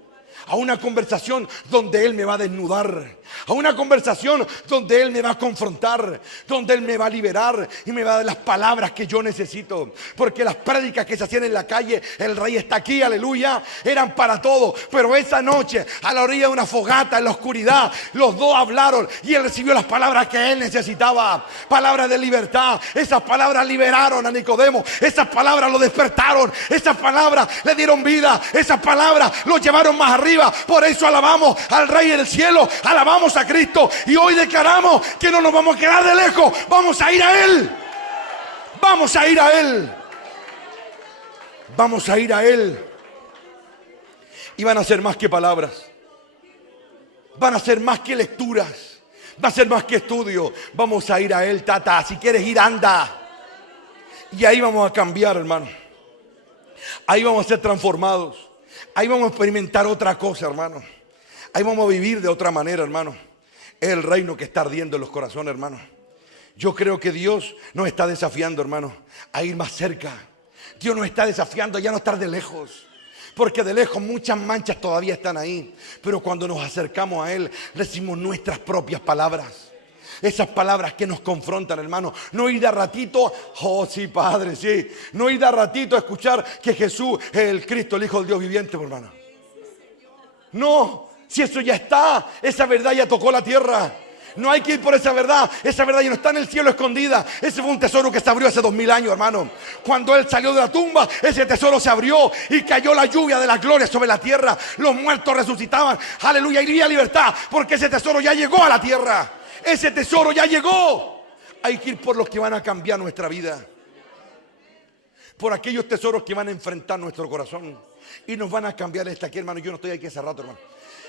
A una conversación donde Él me va a desnudar. A una conversación donde Él me va a confrontar. Donde Él me va a liberar y me va a dar las palabras que yo necesito. Porque las prédicas que se hacían en la calle, el rey está aquí, aleluya, eran para todo. Pero esa noche, a la orilla de una fogata, en la oscuridad, los dos hablaron y Él recibió las palabras que Él necesitaba. Palabras de libertad. Esas palabras liberaron a Nicodemo. Esas palabras lo despertaron. Esas palabras le dieron vida. Esas palabras lo llevaron más arriba. Por eso alabamos al Rey del cielo, alabamos a Cristo y hoy declaramos que no nos vamos a quedar de lejos, vamos a ir a Él, vamos a ir a Él, vamos a ir a Él. Y van a ser más que palabras, van a ser más que lecturas, Va a ser más que estudio. Vamos a ir a Él, tata. Si quieres ir, anda. Y ahí vamos a cambiar, hermano. Ahí vamos a ser transformados. Ahí vamos a experimentar otra cosa, hermano. Ahí vamos a vivir de otra manera, hermano. Es el reino que está ardiendo en los corazones, hermano. Yo creo que Dios nos está desafiando, hermano, a ir más cerca. Dios nos está desafiando a ya no estar de lejos. Porque de lejos muchas manchas todavía están ahí. Pero cuando nos acercamos a Él, recibimos nuestras propias palabras. Esas palabras que nos confrontan, hermano. No ir de a ratito, oh sí, Padre, sí. No ir de a ratito a escuchar que Jesús es el Cristo, el Hijo del Dios viviente, hermano. No, si eso ya está, esa verdad ya tocó la tierra. No hay que ir por esa verdad ya no está en el cielo escondida. Ese fue un tesoro que se abrió hace 2000 años, hermano. Cuando Él salió de la tumba, ese tesoro se abrió y cayó la lluvia de la gloria sobre la tierra. Los muertos resucitaban, aleluya, y había libertad, porque ese tesoro ya llegó a la tierra. Ese tesoro ya llegó. Hay que ir por los que van a cambiar nuestra vida, por aquellos tesoros que van a enfrentar nuestro corazón y nos van a cambiar. Aquí, hermano, yo no estoy aquí hace rato, hermano.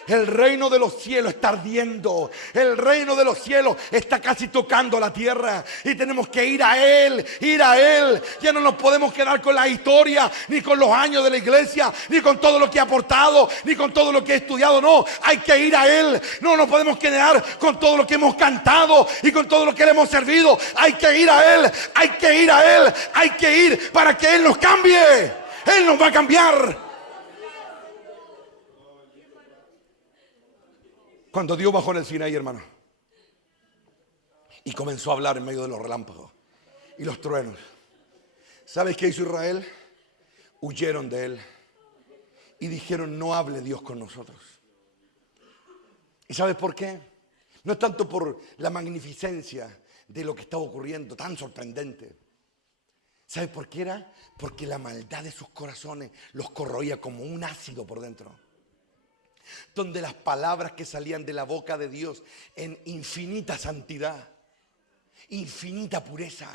El reino de los cielos está ardiendo. El reino de los cielos está casi tocando la tierra. Y tenemos que ir a Él, ir a Él. Ya no nos podemos quedar con la historia, ni con los años de la iglesia, ni con todo lo que ha aportado, ni con todo lo que he estudiado. No, hay que ir a Él. No nos podemos quedar con todo lo que hemos cantado y con todo lo que le hemos servido. Hay que ir a Él, hay que ir a Él, hay que ir para que Él nos cambie. Él nos va a cambiar. Cuando Dios bajó en el Sinaí, hermano, y comenzó a hablar en medio de los relámpagos y los truenos, ¿sabes qué hizo Israel? Huyeron de Él y dijeron: no hable Dios con nosotros. ¿Y sabes por qué? No es tanto por la magnificencia de lo que estaba ocurriendo, tan sorprendente. ¿Sabes por qué era? Porque la maldad de sus corazones los corroía como un ácido por dentro, donde las palabras que salían de la boca de Dios en infinita santidad, infinita pureza,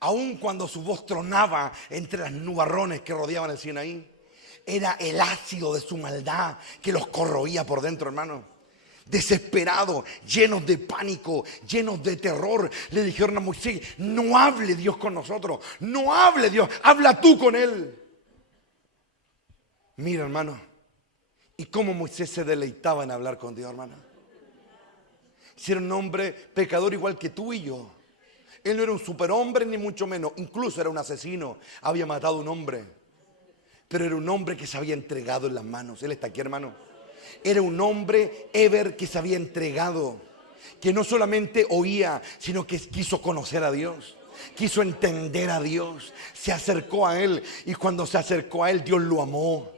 aun cuando su voz tronaba entre las nubarrones que rodeaban el Sinaí, era el ácido de su maldad que los corroía por dentro, hermano. Desesperados, llenos de pánico, llenos de terror, le dijeron a Moisés: no hable Dios con nosotros, no hable Dios, habla tú con Él. Mira, hermano, y cómo Moisés se deleitaba en hablar con Dios, hermano. Si era un hombre pecador igual que tú y yo. Él no era un superhombre ni mucho menos. Incluso era un asesino. Había matado a un hombre. Pero era un hombre que se había entregado en las manos. Él está aquí, hermano. Era un hombre que se había entregado. Que no solamente oía, sino que quiso conocer a Dios. Quiso entender a Dios. Se acercó a Él. Y cuando se acercó a Él, Dios lo amó.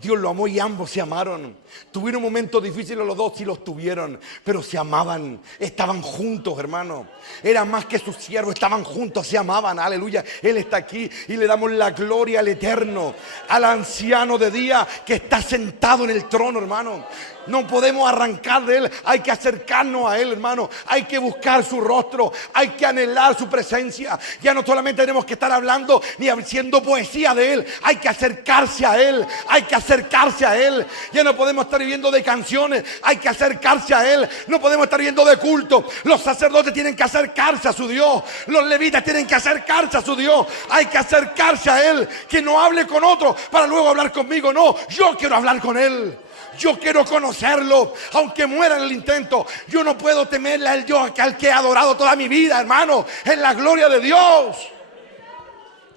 Dios lo amó y ambos se amaron. Tuvieron momentos difíciles los dos, sí los tuvieron, pero se amaban, estaban juntos, hermano. Eran más que sus siervos, estaban juntos, se amaban, aleluya. Él está aquí y le damos la gloria al Eterno, al anciano de día que está sentado en el trono, hermano. No podemos arrancar de Él, hay que acercarnos a Él, hermano. Hay que buscar su rostro, hay que anhelar su presencia. Ya no solamente tenemos que estar hablando ni haciendo poesía de Él, hay que acercarse a Él, hay que acercarse a Él. Ya no podemos estar viviendo de canciones, hay que acercarse a Él. No podemos estar viviendo de culto. Los sacerdotes tienen que acercarse a su Dios, los levitas tienen que acercarse a su Dios. Hay que acercarse a Él, que no hable con otro para luego hablar conmigo. No, yo quiero hablar con Él. Yo quiero conocerlo, aunque muera en el intento. Yo no puedo temerle al Dios al que he adorado toda mi vida, hermano, en la gloria de Dios.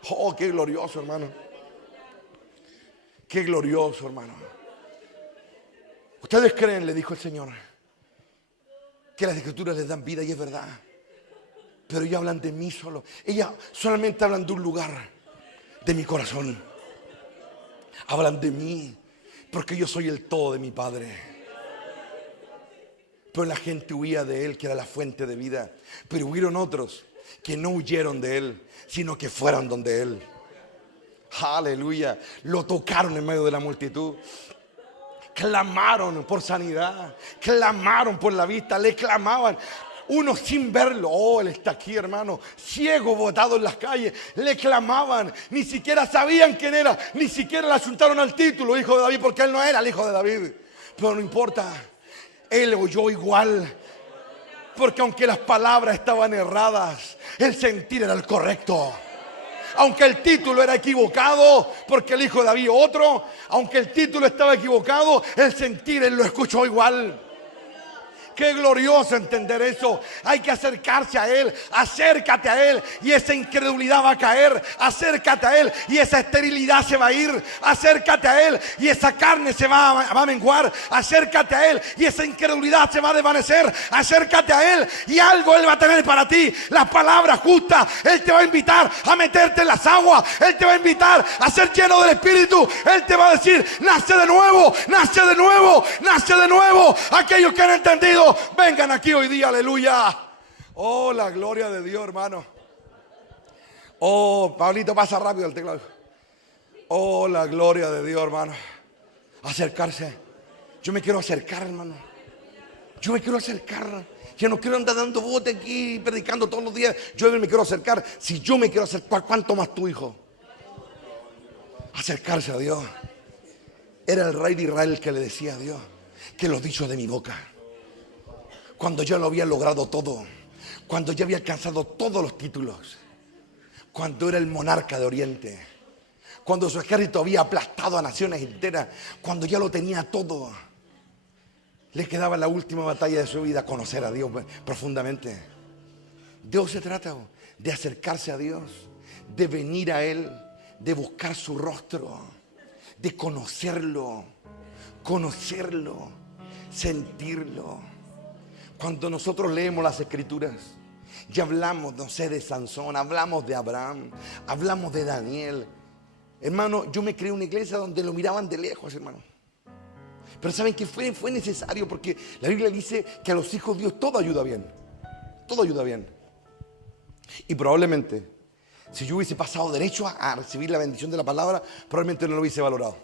Oh, qué glorioso, hermano. Qué glorioso, hermano. Ustedes creen, le dijo el Señor, que las escrituras les dan vida, y es verdad. Pero ellos hablan de mí solo. Ellas solamente hablan de un lugar, de mi corazón. Hablan de mí, porque yo soy el todo de mi Padre. Pero la gente huía de Él, que era la fuente de vida. Pero hubieron otros que no huyeron de Él, sino que fueron donde Él. Aleluya. Lo tocaron en medio de la multitud. Clamaron por sanidad, clamaron por la vista, le clamaban. Unos sin verlo, oh, Él está aquí, hermano, ciego, botado en las calles, le clamaban, ni siquiera sabían quién era, ni siquiera le asuntaron al título hijo de David, porque Él no era el hijo de David. Pero no importa, Él oyó igual Porque aunque las palabras estaban erradas, el sentir era el correcto. Aunque el título era equivocado, porque el hijo de David otro, aunque el título estaba equivocado, el sentir él lo escuchó igual. Qué glorioso entender eso. Hay que acercarse a Él. Acércate a Él y esa incredulidad va a caer. Acércate a Él y esa esterilidad se va a ir. Acércate a Él y esa carne se va a menguar. Acércate a Él y esa incredulidad se va a desvanecer. Acércate a Él y algo Él va a tener para ti. Las palabras justas. Él te va a invitar a meterte en las aguas. Él te va a invitar a ser lleno del Espíritu. Él te va a decir: nace de nuevo, nace de nuevo, nace de nuevo. Aquellos que han entendido, vengan aquí hoy día, aleluya. Oh, la gloria de Dios, hermano. Oh, Pablito, pasa rápido el teclado. Oh, la gloria de Dios, hermano. Acercarse. Yo me quiero acercar, hermano. Yo me quiero acercar. Yo no quiero andar dando bote aquí, predicando todos los días. Yo me quiero acercar. Si yo me quiero acercar, ¿cuánto más tu hijo? Acercarse a Dios. Era el rey de Israel el que le decía a Dios: que los dichos de mi boca, cuando yo lo había logrado todo, cuando ya había alcanzado todos los títulos, cuando era el monarca de Oriente, cuando su ejército había aplastado a naciones enteras, cuando ya lo tenía todo, le quedaba la última batalla de su vida: conocer a Dios profundamente. Dios se trata de acercarse a Dios, de venir a Él, de buscar su rostro, de conocerlo, sentirlo. Cuando nosotros leemos las Escrituras y hablamos, no sé, de Sansón, hablamos de Abraham, hablamos de Daniel. Hermano, yo me creé una iglesia donde lo miraban de lejos, hermano. Pero ¿saben qué? Fue necesario, porque la Biblia dice que a los hijos de Dios todo ayuda bien. Todo ayuda bien. Y probablemente, si yo hubiese pasado derecho a recibir la bendición de la palabra, probablemente no lo hubiese valorado.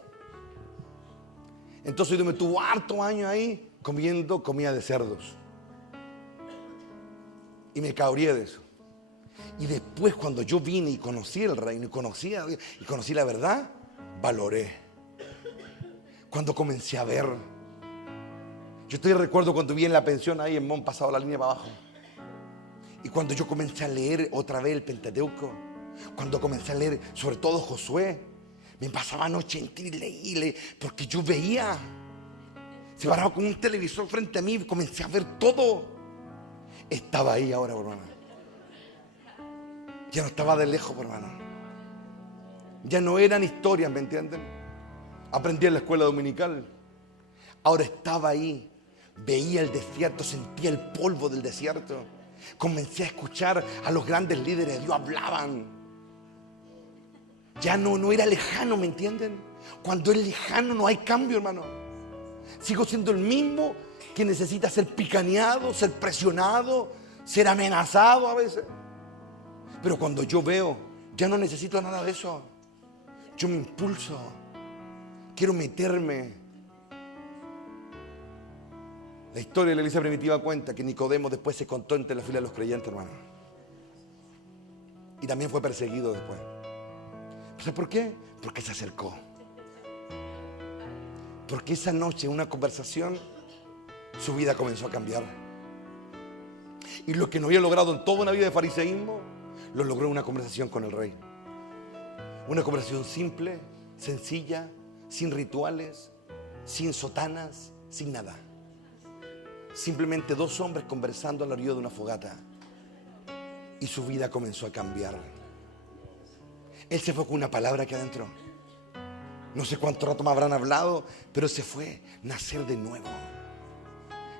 Entonces yo me tuvo harto años ahí comiendo comida de cerdos. Y me cabreé de eso. Y después, cuando yo vine y conocí el reino, y conocí a Dios, y conocí la verdad, valoré. Cuando comencé a ver. Yo recuerdo cuando vi en la pensión ahí en Mon, pasado la línea para abajo. Y cuando yo comencé a leer otra vez el Pentateuco, cuando comencé a leer sobre todo Josué, me pasaba noche entera y leí, porque yo veía. Se paraba con un televisor frente a mí y comencé a ver todo. Estaba ahí ahora, hermano. Ya no estaba de lejos, hermano. Ya no eran historias, ¿me entienden? Aprendí en la escuela dominical. Ahora estaba ahí. Veía el desierto, sentía el polvo del desierto. Comencé a escuchar a los grandes líderes de Dios, hablaban. Ya no era lejano, ¿me entienden? Cuando es lejano no hay cambio, hermano. Sigo siendo el mismo que necesita ser picaneado, ser presionado, ser amenazado a veces. Pero cuando yo veo, ya no necesito nada de eso. Yo me impulso. Quiero meterme. La historia de la iglesia primitiva cuenta que Nicodemo después se contó entre la fila de los creyentes, hermano. Y también fue perseguido después. ¿Sabes por qué? Porque se acercó. Porque esa noche, en una conversación, su vida comenzó a cambiar. Y lo que no había logrado en toda una vida de fariseísmo, lo logró en una conversación con el rey. Una conversación simple, sencilla, sin rituales, sin sotanas, sin nada. Simplemente dos hombres conversando a la orilla de una fogata. Y su vida comenzó a cambiar. Él se fue con una palabra aquí adentro. No sé cuánto rato me habrán hablado, pero se fue. Nacer de nuevo.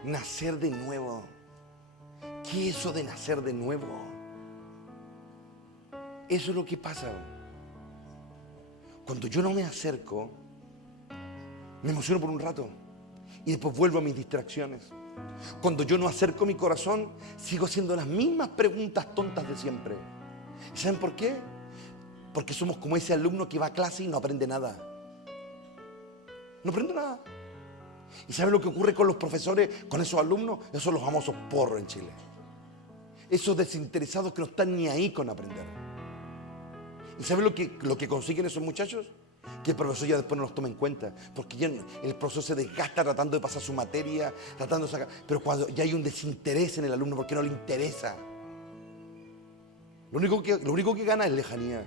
Nacer de nuevo. ¿Qué es eso de nacer de nuevo? Eso es lo que pasa. Cuando yo no me acerco, me emociono por un rato y después vuelvo a mis distracciones. Cuando yo no acerco mi corazón, sigo haciendo las mismas preguntas tontas de siempre. ¿Saben por qué? Porque somos como ese alumno que va a clase y no aprende nada. No aprende nada. ¿Y saben lo que ocurre con los profesores, con esos alumnos? Esos son los famosos porros en Chile. Esos desinteresados que no están ni ahí con aprender. ¿Y saben lo que consiguen esos muchachos? Que el profesor ya después no los toma en cuenta, porque ya el profesor se desgasta tratando de pasar su materia, tratando de sacar, pero cuando ya hay un desinterés en el alumno porque no le interesa, lo único que gana es lejanía.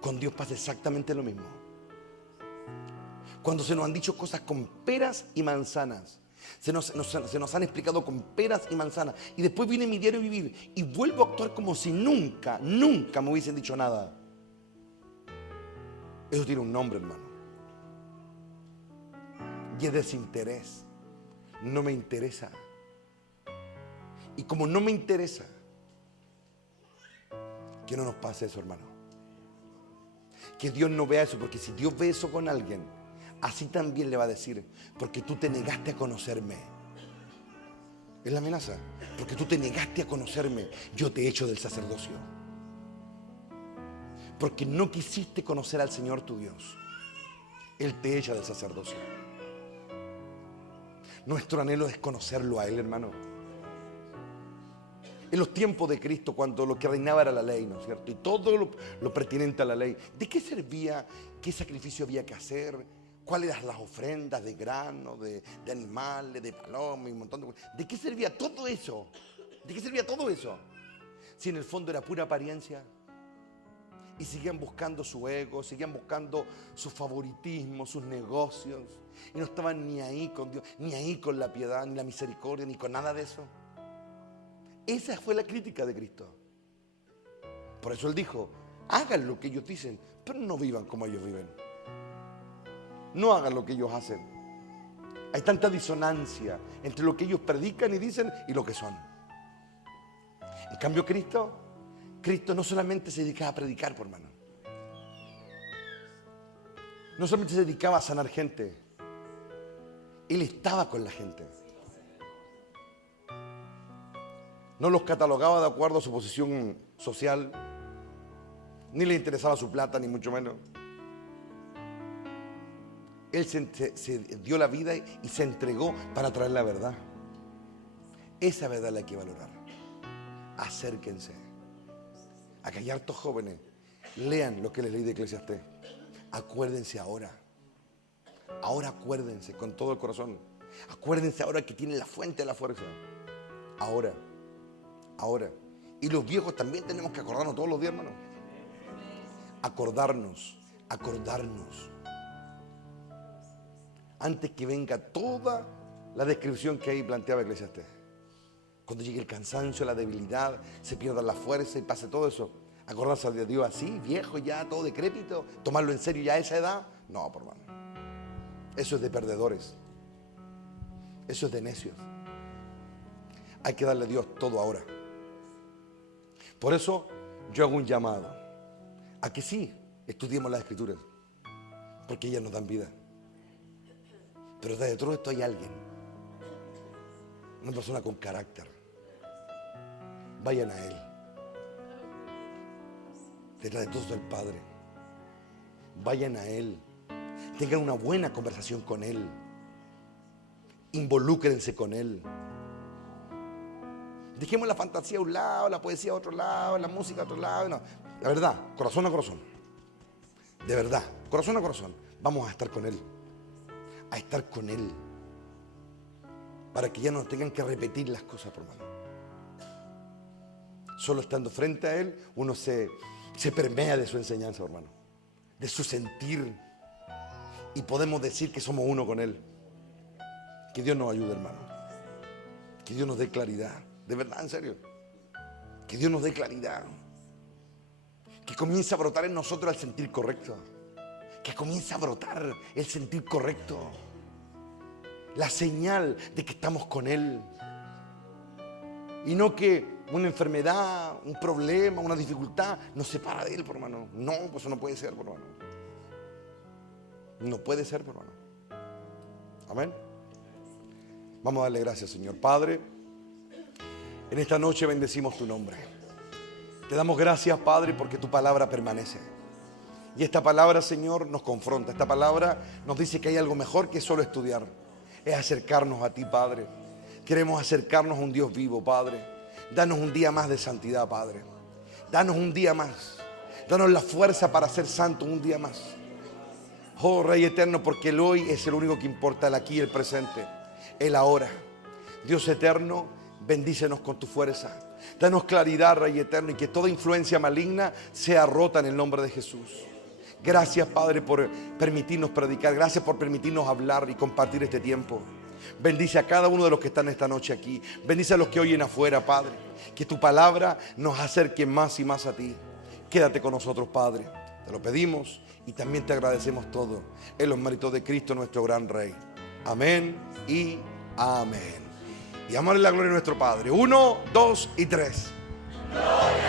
Con Dios pasa exactamente lo mismo. Cuando se nos han dicho cosas con peras y manzanas, se nos han explicado con peras y manzanas, y después viene mi diario vivir y vuelvo a actuar como si nunca me hubiesen dicho nada. Eso tiene un nombre, hermano. Y es desinterés. No me interesa. Y como no me interesa, que no nos pase eso, hermano. Que Dios no vea eso, porque si Dios ve eso con alguien, así también le va a decir, porque tú te negaste a conocerme. Es la amenaza. Porque tú te negaste a conocerme, yo te echo del sacerdocio. Porque no quisiste conocer al Señor tu Dios, Él te echa del sacerdocio. Nuestro anhelo es conocerlo a Él, hermano. En los tiempos de Cristo, cuando lo que reinaba era la ley, ¿no es cierto? Y todo lo pertinente a la ley. ¿De qué servía? ¿Qué sacrificio había que hacer? ¿Cuáles eran las ofrendas de grano, de animales, de palomas y un montón de cosas? ¿De qué servía todo eso? ¿De qué servía todo eso? Si en el fondo era pura apariencia. Y seguían buscando su ego, seguían buscando su favoritismo, sus negocios. Y no estaban ni ahí con Dios, ni ahí con la piedad, ni la misericordia, ni con nada de eso. Esa fue la crítica de Cristo. Por eso Él dijo, hagan lo que ellos dicen, pero no vivan como ellos viven. No hagan lo que ellos hacen. Hay tanta disonancia entre lo que ellos predican y dicen y lo que son. En cambio Cristo no solamente se dedicaba a predicar, por hermano. No solamente se dedicaba a sanar gente. Él estaba con la gente. No los catalogaba de acuerdo a su posición social. Ni le interesaba su plata, ni mucho menos. Él se dio la vida y se entregó para traer la verdad. Esa verdad la hay que valorar. Acérquense. Acá hay hartos jóvenes. Lean lo que les leí de Eclesiastés. Acuérdense ahora. Ahora acuérdense con todo el corazón. Acuérdense ahora que tienen la fuente de la fuerza. Ahora. Y los viejos también tenemos que acordarnos todos los días, hermano. Acordarnos. Antes que venga toda la descripción que ahí planteaba Eclesiastés. Cuando llegue el cansancio, la debilidad, se pierda la fuerza y pase todo eso. Acordarse de Dios así, viejo ya, todo decrépito, tomarlo en serio ya a esa edad. No, por hermano. Eso es de perdedores. Eso es de necios. Hay que darle a Dios todo ahora. Por eso yo hago un llamado a que sí, estudiemos las Escrituras, porque ellas nos dan vida. Pero detrás de todo esto hay alguien, una persona con carácter. Vayan a Él. Detrás de todo esto el Padre. Vayan a Él. Tengan una buena conversación con Él. Involúcrense con Él. Dejemos la fantasía a un lado, la poesía a otro lado, la música a otro lado. No. La verdad, corazón a corazón. De verdad, corazón a corazón. Vamos a estar con Él. A estar con Él. Para que ya no tengan que repetir las cosas, por hermano. Solo estando frente a Él, uno se permea de su enseñanza, hermano. De su sentir. Y podemos decir que somos uno con Él. Que Dios nos ayude, hermano. Que Dios nos dé claridad. De verdad, en serio. Que Dios nos dé claridad. Que comience a brotar en nosotros el sentir correcto. Que comience a brotar el sentir correcto. La señal de que estamos con Él. Y no que una enfermedad, un problema, una dificultad nos separa de Él, por hermano. No, pues eso no puede ser, por hermano. No puede ser, por hermano. Amén. Vamos a darle gracias, Señor. Padre, en esta noche bendecimos tu nombre. Te damos gracias, Padre, porque tu palabra permanece. Y esta palabra, Señor, nos confronta. Esta palabra nos dice que hay algo mejor que solo estudiar. Es acercarnos a ti, Padre. Queremos acercarnos a un Dios vivo, Padre. Danos un día más de santidad, Padre. Danos un día más. Danos la fuerza para ser santos un día más. Oh Rey eterno, porque el hoy es el único que importa, el aquí y el presente, el ahora. Dios eterno, bendícenos con tu fuerza. Danos claridad, Rey eterno, y que toda influencia maligna sea rota en el nombre de Jesús. Gracias, Padre, por permitirnos predicar. Gracias por permitirnos hablar y compartir este tiempo. Bendice a cada uno de los que están esta noche aquí. Bendice a los que oyen afuera, Padre. Que tu palabra nos acerque más y más a ti. Quédate con nosotros, Padre. Te lo pedimos y también te agradecemos todo en los méritos de Cristo, nuestro gran Rey. Amén y amén. Y amarle la gloria a nuestro Padre. 1, 2 y 3. Gloria.